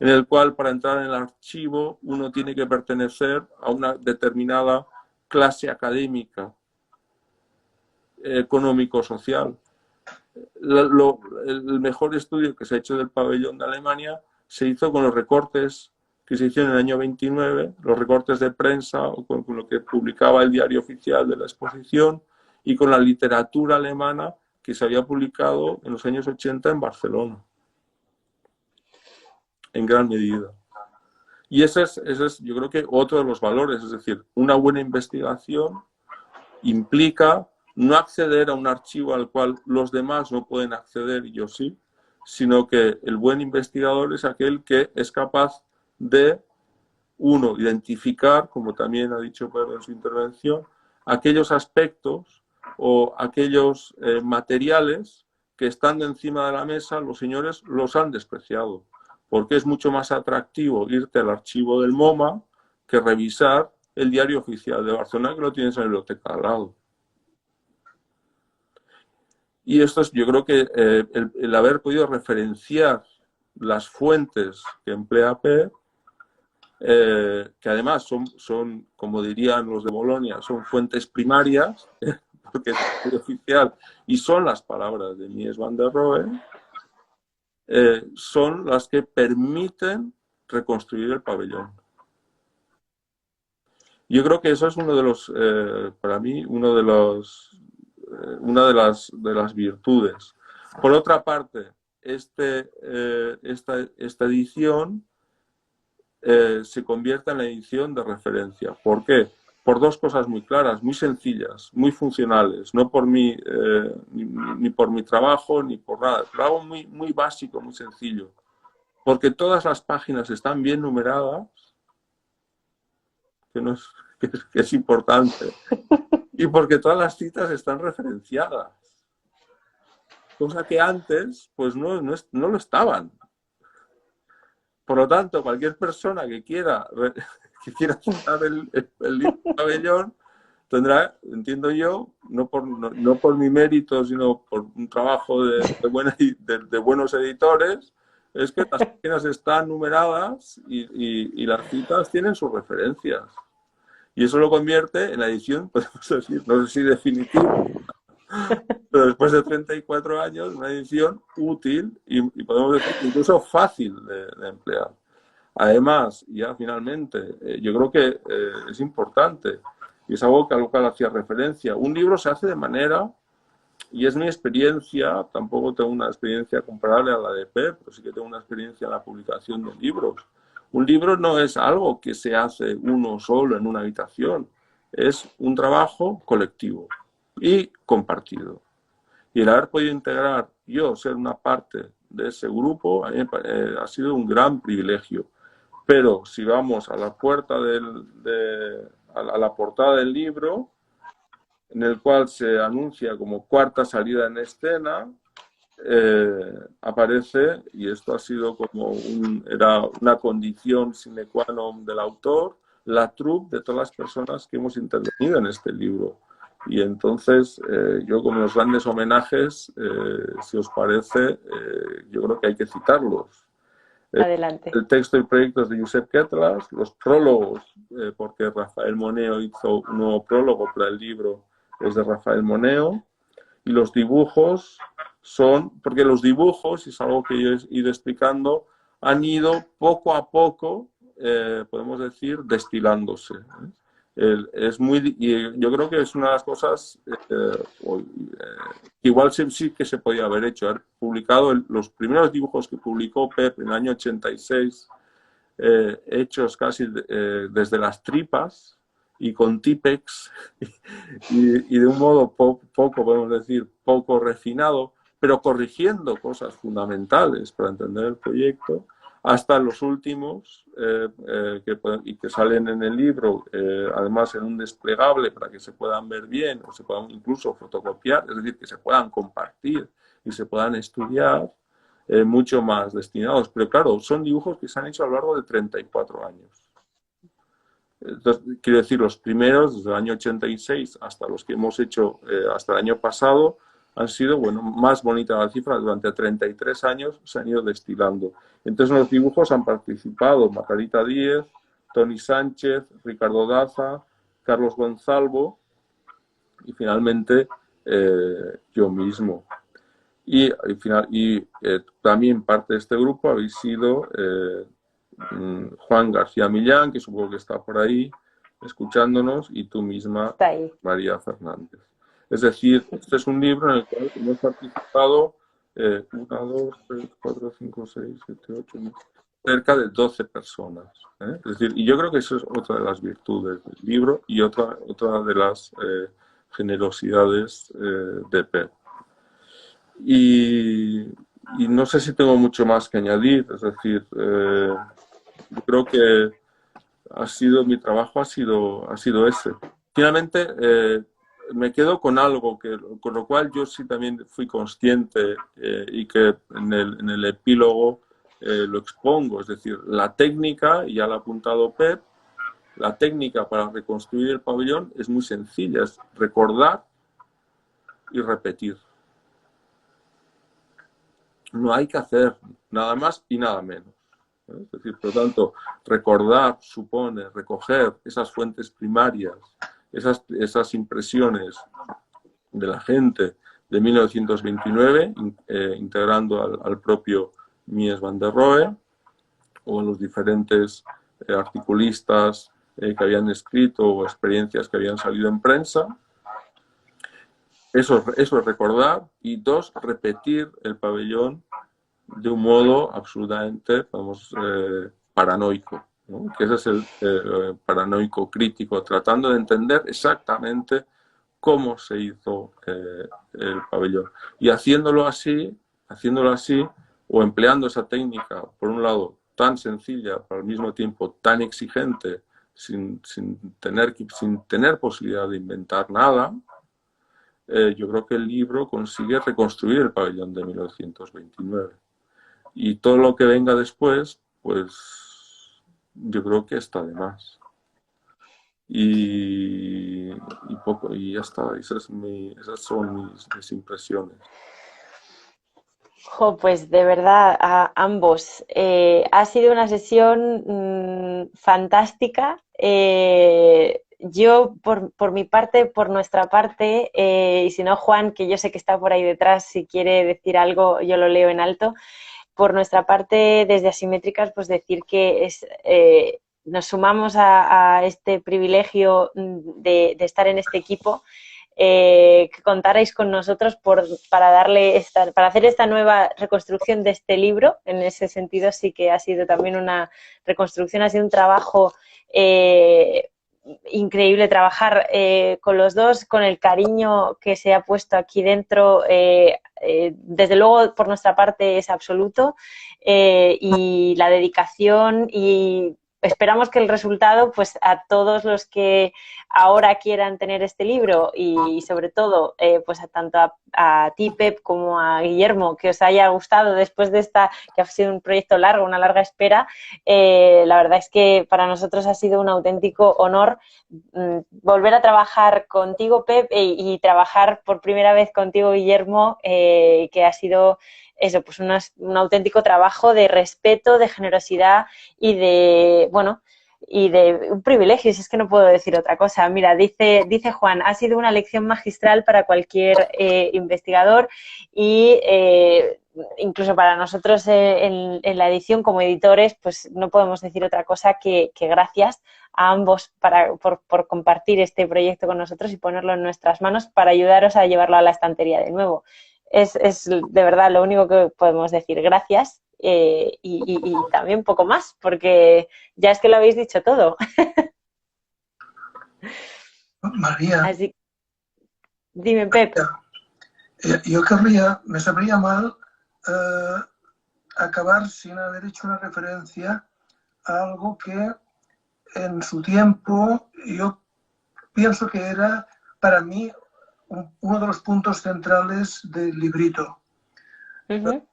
en el cual para entrar en el archivo uno tiene que pertenecer a una determinada clase académica, económico-social. El mejor estudio que se ha hecho del pabellón de Alemania se hizo con los recortes que se hicieron en el año 29, los recortes de prensa o con lo que publicaba el diario oficial de la exposición y con la literatura alemana que se había publicado en los años 80 en Barcelona, en gran medida. Y ese es, yo creo que otro de los valores, es decir, una buena investigación implica no acceder a un archivo al cual los demás no pueden acceder y yo sí, sino que el buen investigador es aquel que es capaz de, uno, identificar, como también ha dicho Pedro en su intervención, aquellos aspectos o aquellos materiales que estando encima de la mesa los señores los han despreciado, porque es mucho más atractivo irte al archivo del MoMA que revisar el Diario Oficial de Barcelona, que lo tienes en la biblioteca al lado. Y esto es, yo creo que el haber podido referenciar las fuentes que emplea PEP, que además son, como dirían los de Bolonia, son fuentes primarias, porque es el oficial, y son las palabras de Mies van der Rohe, son las que permiten reconstruir el pabellón. Yo creo que eso es uno de los, para mí, una de las virtudes. Por otra parte, esta edición se convierte en la edición de referencia. ¿Por qué? Por dos cosas muy claras, muy sencillas, muy funcionales, no por mí, ni por mi trabajo, ni por nada, pero algo muy, muy básico, muy sencillo. Porque todas las páginas están bien numeradas, que es importante, y porque todas las citas están referenciadas, cosa que antes pues no lo estaban. Por lo tanto, cualquier persona que quiera citar el libro Pabellón tendrá, entiendo yo, no por mi mérito, sino por un trabajo de buenos editores, es que las páginas están numeradas y las citas tienen sus referencias. Y eso lo convierte en la edición, podemos decir, no sé si definitiva, pero después de 34 años, una edición útil y podemos decir incluso fácil de emplear. Además, ya finalmente, yo creo que es importante, y es algo que al cual hacía referencia, un libro se hace de manera, y es mi experiencia, tampoco tengo una experiencia comparable a la de PEP, pero sí que tengo una experiencia en la publicación de libros. Un libro no es algo que se hace uno solo en una habitación, es un trabajo colectivo y compartido. Y el haber podido integrar yo, ser una parte de ese grupo, a mí ha sido un gran privilegio. Pero si vamos a la puerta a la portada del libro, en el cual se anuncia como cuarta salida en escena, aparece, y esto ha sido era una condición sine qua non del autor, la troupe de todas las personas que hemos intervenido en este libro. Y entonces, yo con los grandes homenajes, si os parece, yo creo que hay que citarlos. Adelante. El texto y proyectos de Josep Quetlas, los prólogos, porque Rafael Moneo hizo un nuevo prólogo para el libro, es de Rafael Moneo, y los dibujos porque los dibujos, y es algo que yo he ido explicando, han ido poco a poco, podemos decir, destilándose. Y yo creo que es una de las cosas que igual sí que se podía haber hecho, haber publicado los primeros dibujos que publicó Pep en el año 86, hechos casi desde las tripas y con Tipex y de un modo poco, podemos decir, poco refinado, pero corrigiendo cosas fundamentales para entender el proyecto, hasta los últimos que salen en el libro, además en un desplegable para que se puedan ver bien o se puedan incluso fotocopiar, es decir, que se puedan compartir y se puedan estudiar, mucho más destinados. Pero claro, son dibujos que se han hecho a lo largo de 34 años. Entonces, quiero decir, los primeros, desde el año 86 hasta los que hemos hecho hasta el año pasado, han sido, bueno, más bonita la cifra, durante 33 años se han ido destilando. Entonces, en los dibujos han participado Margarita Díez, Tony Sánchez, Ricardo Daza, Carlos Gonzalvo y finalmente yo mismo. Y también parte de este grupo habéis sido Juan García Millán, que supongo que está por ahí escuchándonos, y tú misma, María Fernández. Es decir, este es un libro en el cual hemos participado 1, 2, 3, 4, 5, 6, 7, 8, 9, cerca de 12 personas. Es decir, y yo creo que eso es otra de las virtudes del libro y otra de las generosidades de Pep. Y no sé si tengo mucho más que añadir, es decir, yo creo que mi trabajo ha sido ese. Finalmente, me quedo con algo con lo cual yo sí también fui consciente y que en el epílogo lo expongo, es decir, la técnica, y ya lo ha apuntado Pep, La técnica para reconstruir el pabellón es muy sencilla, es recordar y repetir. No hay que hacer nada más y nada menos. Es decir, por lo tanto, recordar supone recoger esas fuentes primarias, esas impresiones de la gente de 1929, integrando al propio Mies van der Rohe o a los diferentes articulistas que habían escrito o experiencias que habían salido en prensa. Eso es recordar. Y dos, repetir el pabellón de un modo absolutamente, paranoico, ¿no? Que ese es el paranoico crítico, tratando de entender exactamente cómo se hizo el pabellón. Y haciéndolo así, o empleando esa técnica, por un lado, tan sencilla, pero al mismo tiempo tan exigente, sin tener posibilidad de inventar nada, yo creo que el libro consigue reconstruir el pabellón de 1929. Y todo lo que venga después, pues yo creo que está de más. Y ya está. Esas son mis impresiones. Jo, pues de verdad, a ambos. Ha sido una sesión fantástica. Yo, por mi parte, por nuestra parte, y si no, Juan, que yo sé que está por ahí detrás, si quiere decir algo, yo lo leo en alto. Por nuestra parte, desde Asimétricas, pues decir que nos sumamos a este privilegio de estar en este equipo. Que contarais con nosotros para hacer esta nueva reconstrucción de este libro. En ese sentido sí que ha sido también una reconstrucción, ha sido un trabajo increíble trabajar con los dos, con el cariño que se ha puesto aquí dentro. Desde luego, por nuestra parte, es absoluto, y la dedicación, y esperamos que el resultado, pues a todos los que ahora quieran tener este libro y sobre todo, pues tanto a ti, Pep, como a Guillermo, que os haya gustado después de esta, que ha sido un proyecto largo, una larga espera. La verdad es que para nosotros ha sido un auténtico honor volver a trabajar contigo, Pep, y trabajar por primera vez contigo, Guillermo, que ha sido eso, pues un auténtico trabajo de respeto, de generosidad y de, bueno, y de un privilegio, si es que no puedo decir otra cosa. Mira, dice Juan, ha sido una lección magistral para cualquier investigador y incluso para nosotros en la edición como editores, pues no podemos decir otra cosa que gracias a ambos por compartir este proyecto con nosotros y ponerlo en nuestras manos para ayudaros a llevarlo a la estantería de nuevo. Es de verdad lo único que podemos decir. Gracias. Y también poco más, porque ya es que lo habéis dicho todo. María. Así, dime, Pep. Yo me sabría mal acabar sin haber hecho una referencia a algo que en su tiempo yo pienso que era para mí uno de los puntos centrales del librito. Uh-huh.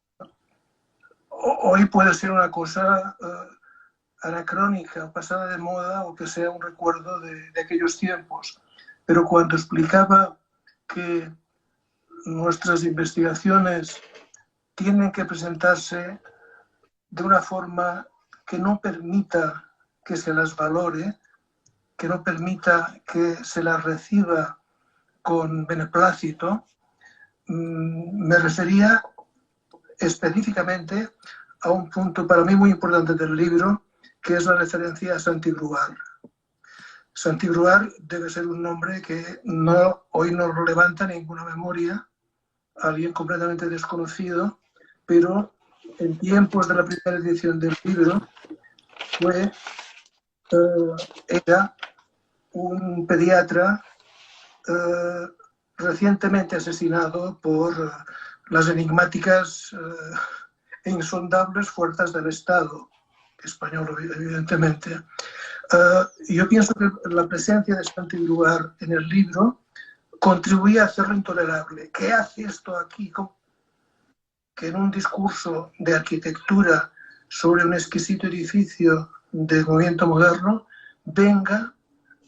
Hoy puede ser una cosa anacrónica, pasada de moda, o que sea un recuerdo de aquellos tiempos. Pero cuando explicaba que nuestras investigaciones tienen que presentarse de una forma que no permita que se las valore, que no permita que se las reciba con beneplácito, me refería específicamente a un punto para mí muy importante del libro, que es la referencia a Santi Bruar. Santi Bruar debe ser un nombre que hoy no levanta ninguna memoria, alguien completamente desconocido, pero en tiempos de la primera edición del libro era un pediatra recientemente asesinado por las enigmáticas e insondables fuerzas del Estado español, evidentemente. Yo pienso que la presencia de Santi Bruar en el libro contribuía a hacerlo intolerable. ¿Qué hace esto aquí? Que en un discurso de arquitectura sobre un exquisito edificio del movimiento moderno venga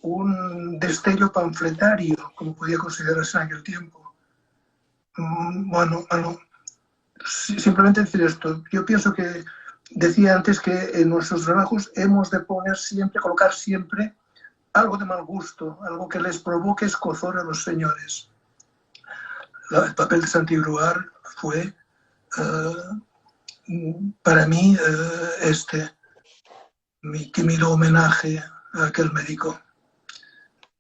un destello panfletario, como podía considerarse en aquel tiempo. Bueno, simplemente decir esto. Yo pienso que decía antes que en nuestros trabajos hemos de poner siempre, colocar siempre algo de mal gusto, algo que les provoque escozor a los señores. El papel de Santi Gruar fue, para mí, mi tímido homenaje a aquel médico.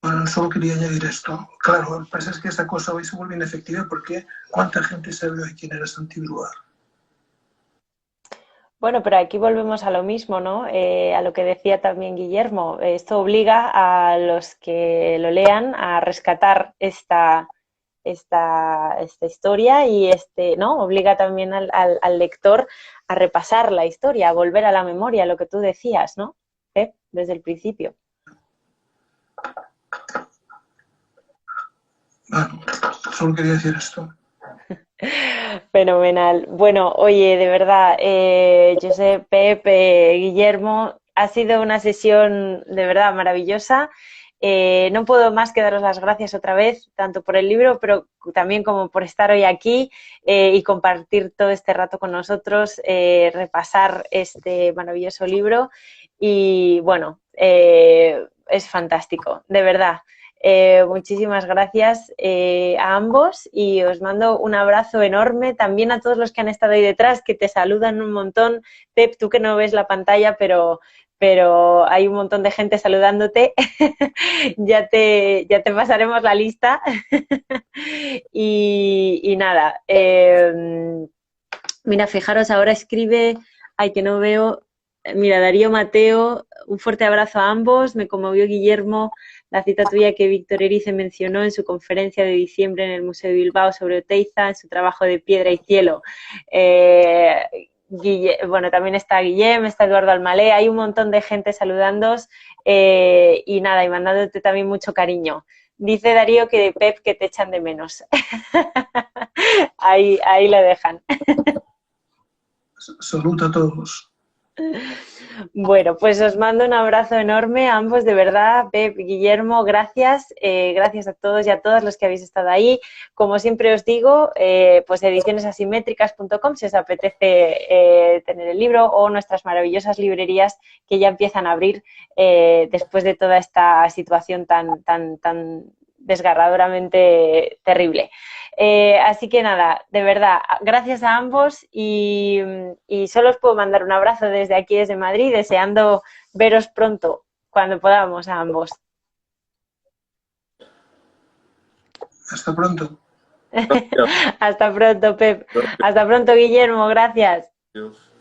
Bueno, solo quería añadir esto. Claro, lo que pasa es que esa cosa hoy se vuelve inefectiva porque ¿cuánta gente sabe hoy quién era Santi Gruar? Bueno, pero aquí volvemos a lo mismo, ¿no? A lo que decía también Guillermo. Esto obliga a los que lo lean a rescatar esta historia y ¿no? Obliga también al lector a repasar la historia, a volver a la memoria, lo que tú decías, ¿no? Desde el principio. Bueno, solo quería decir esto. Fenomenal. Bueno, oye, de verdad, Josep, Pep, Guillermo, ha sido una sesión de verdad maravillosa. No puedo más que daros las gracias otra vez, tanto por el libro, pero también como por estar hoy aquí y compartir todo este rato con nosotros, repasar este maravilloso libro. Y bueno, es fantástico, de verdad. Muchísimas gracias a ambos y os mando un abrazo enorme también a todos los que han estado ahí detrás, que te saludan un montón. Pep, tú que no ves la pantalla, pero hay un montón de gente saludándote. ya te pasaremos la lista. y nada, mira, fijaros, ahora escribe, ay, que no veo, mira, Darío Mateo, un fuerte abrazo a ambos, me conmovió Guillermo, la cita tuya que Víctor Erice mencionó en su conferencia de diciembre en el Museo de Bilbao sobre Oteiza, en su trabajo de Piedra y Cielo. Bueno, también está Guillem, está Eduardo Almalé, hay un montón de gente saludándoos y nada, y mandándote también mucho cariño. Dice Darío que de Pep que te echan de menos. ahí lo dejan. Saludo a todos. Bueno, pues os mando un abrazo enorme a ambos, de verdad, Pep, Guillermo, gracias, gracias a todos y a todas los que habéis estado ahí. Como siempre os digo, pues edicionesasimétricas.com si os apetece tener el libro o nuestras maravillosas librerías que ya empiezan a abrir después de toda esta situación tan desgarradoramente terrible. Así que nada, de verdad, gracias a ambos y solo os puedo mandar un abrazo desde aquí, desde Madrid, deseando veros pronto, cuando podamos a ambos. Hasta pronto. Hasta pronto, Pep. Hasta pronto, Guillermo. Gracias. Adiós.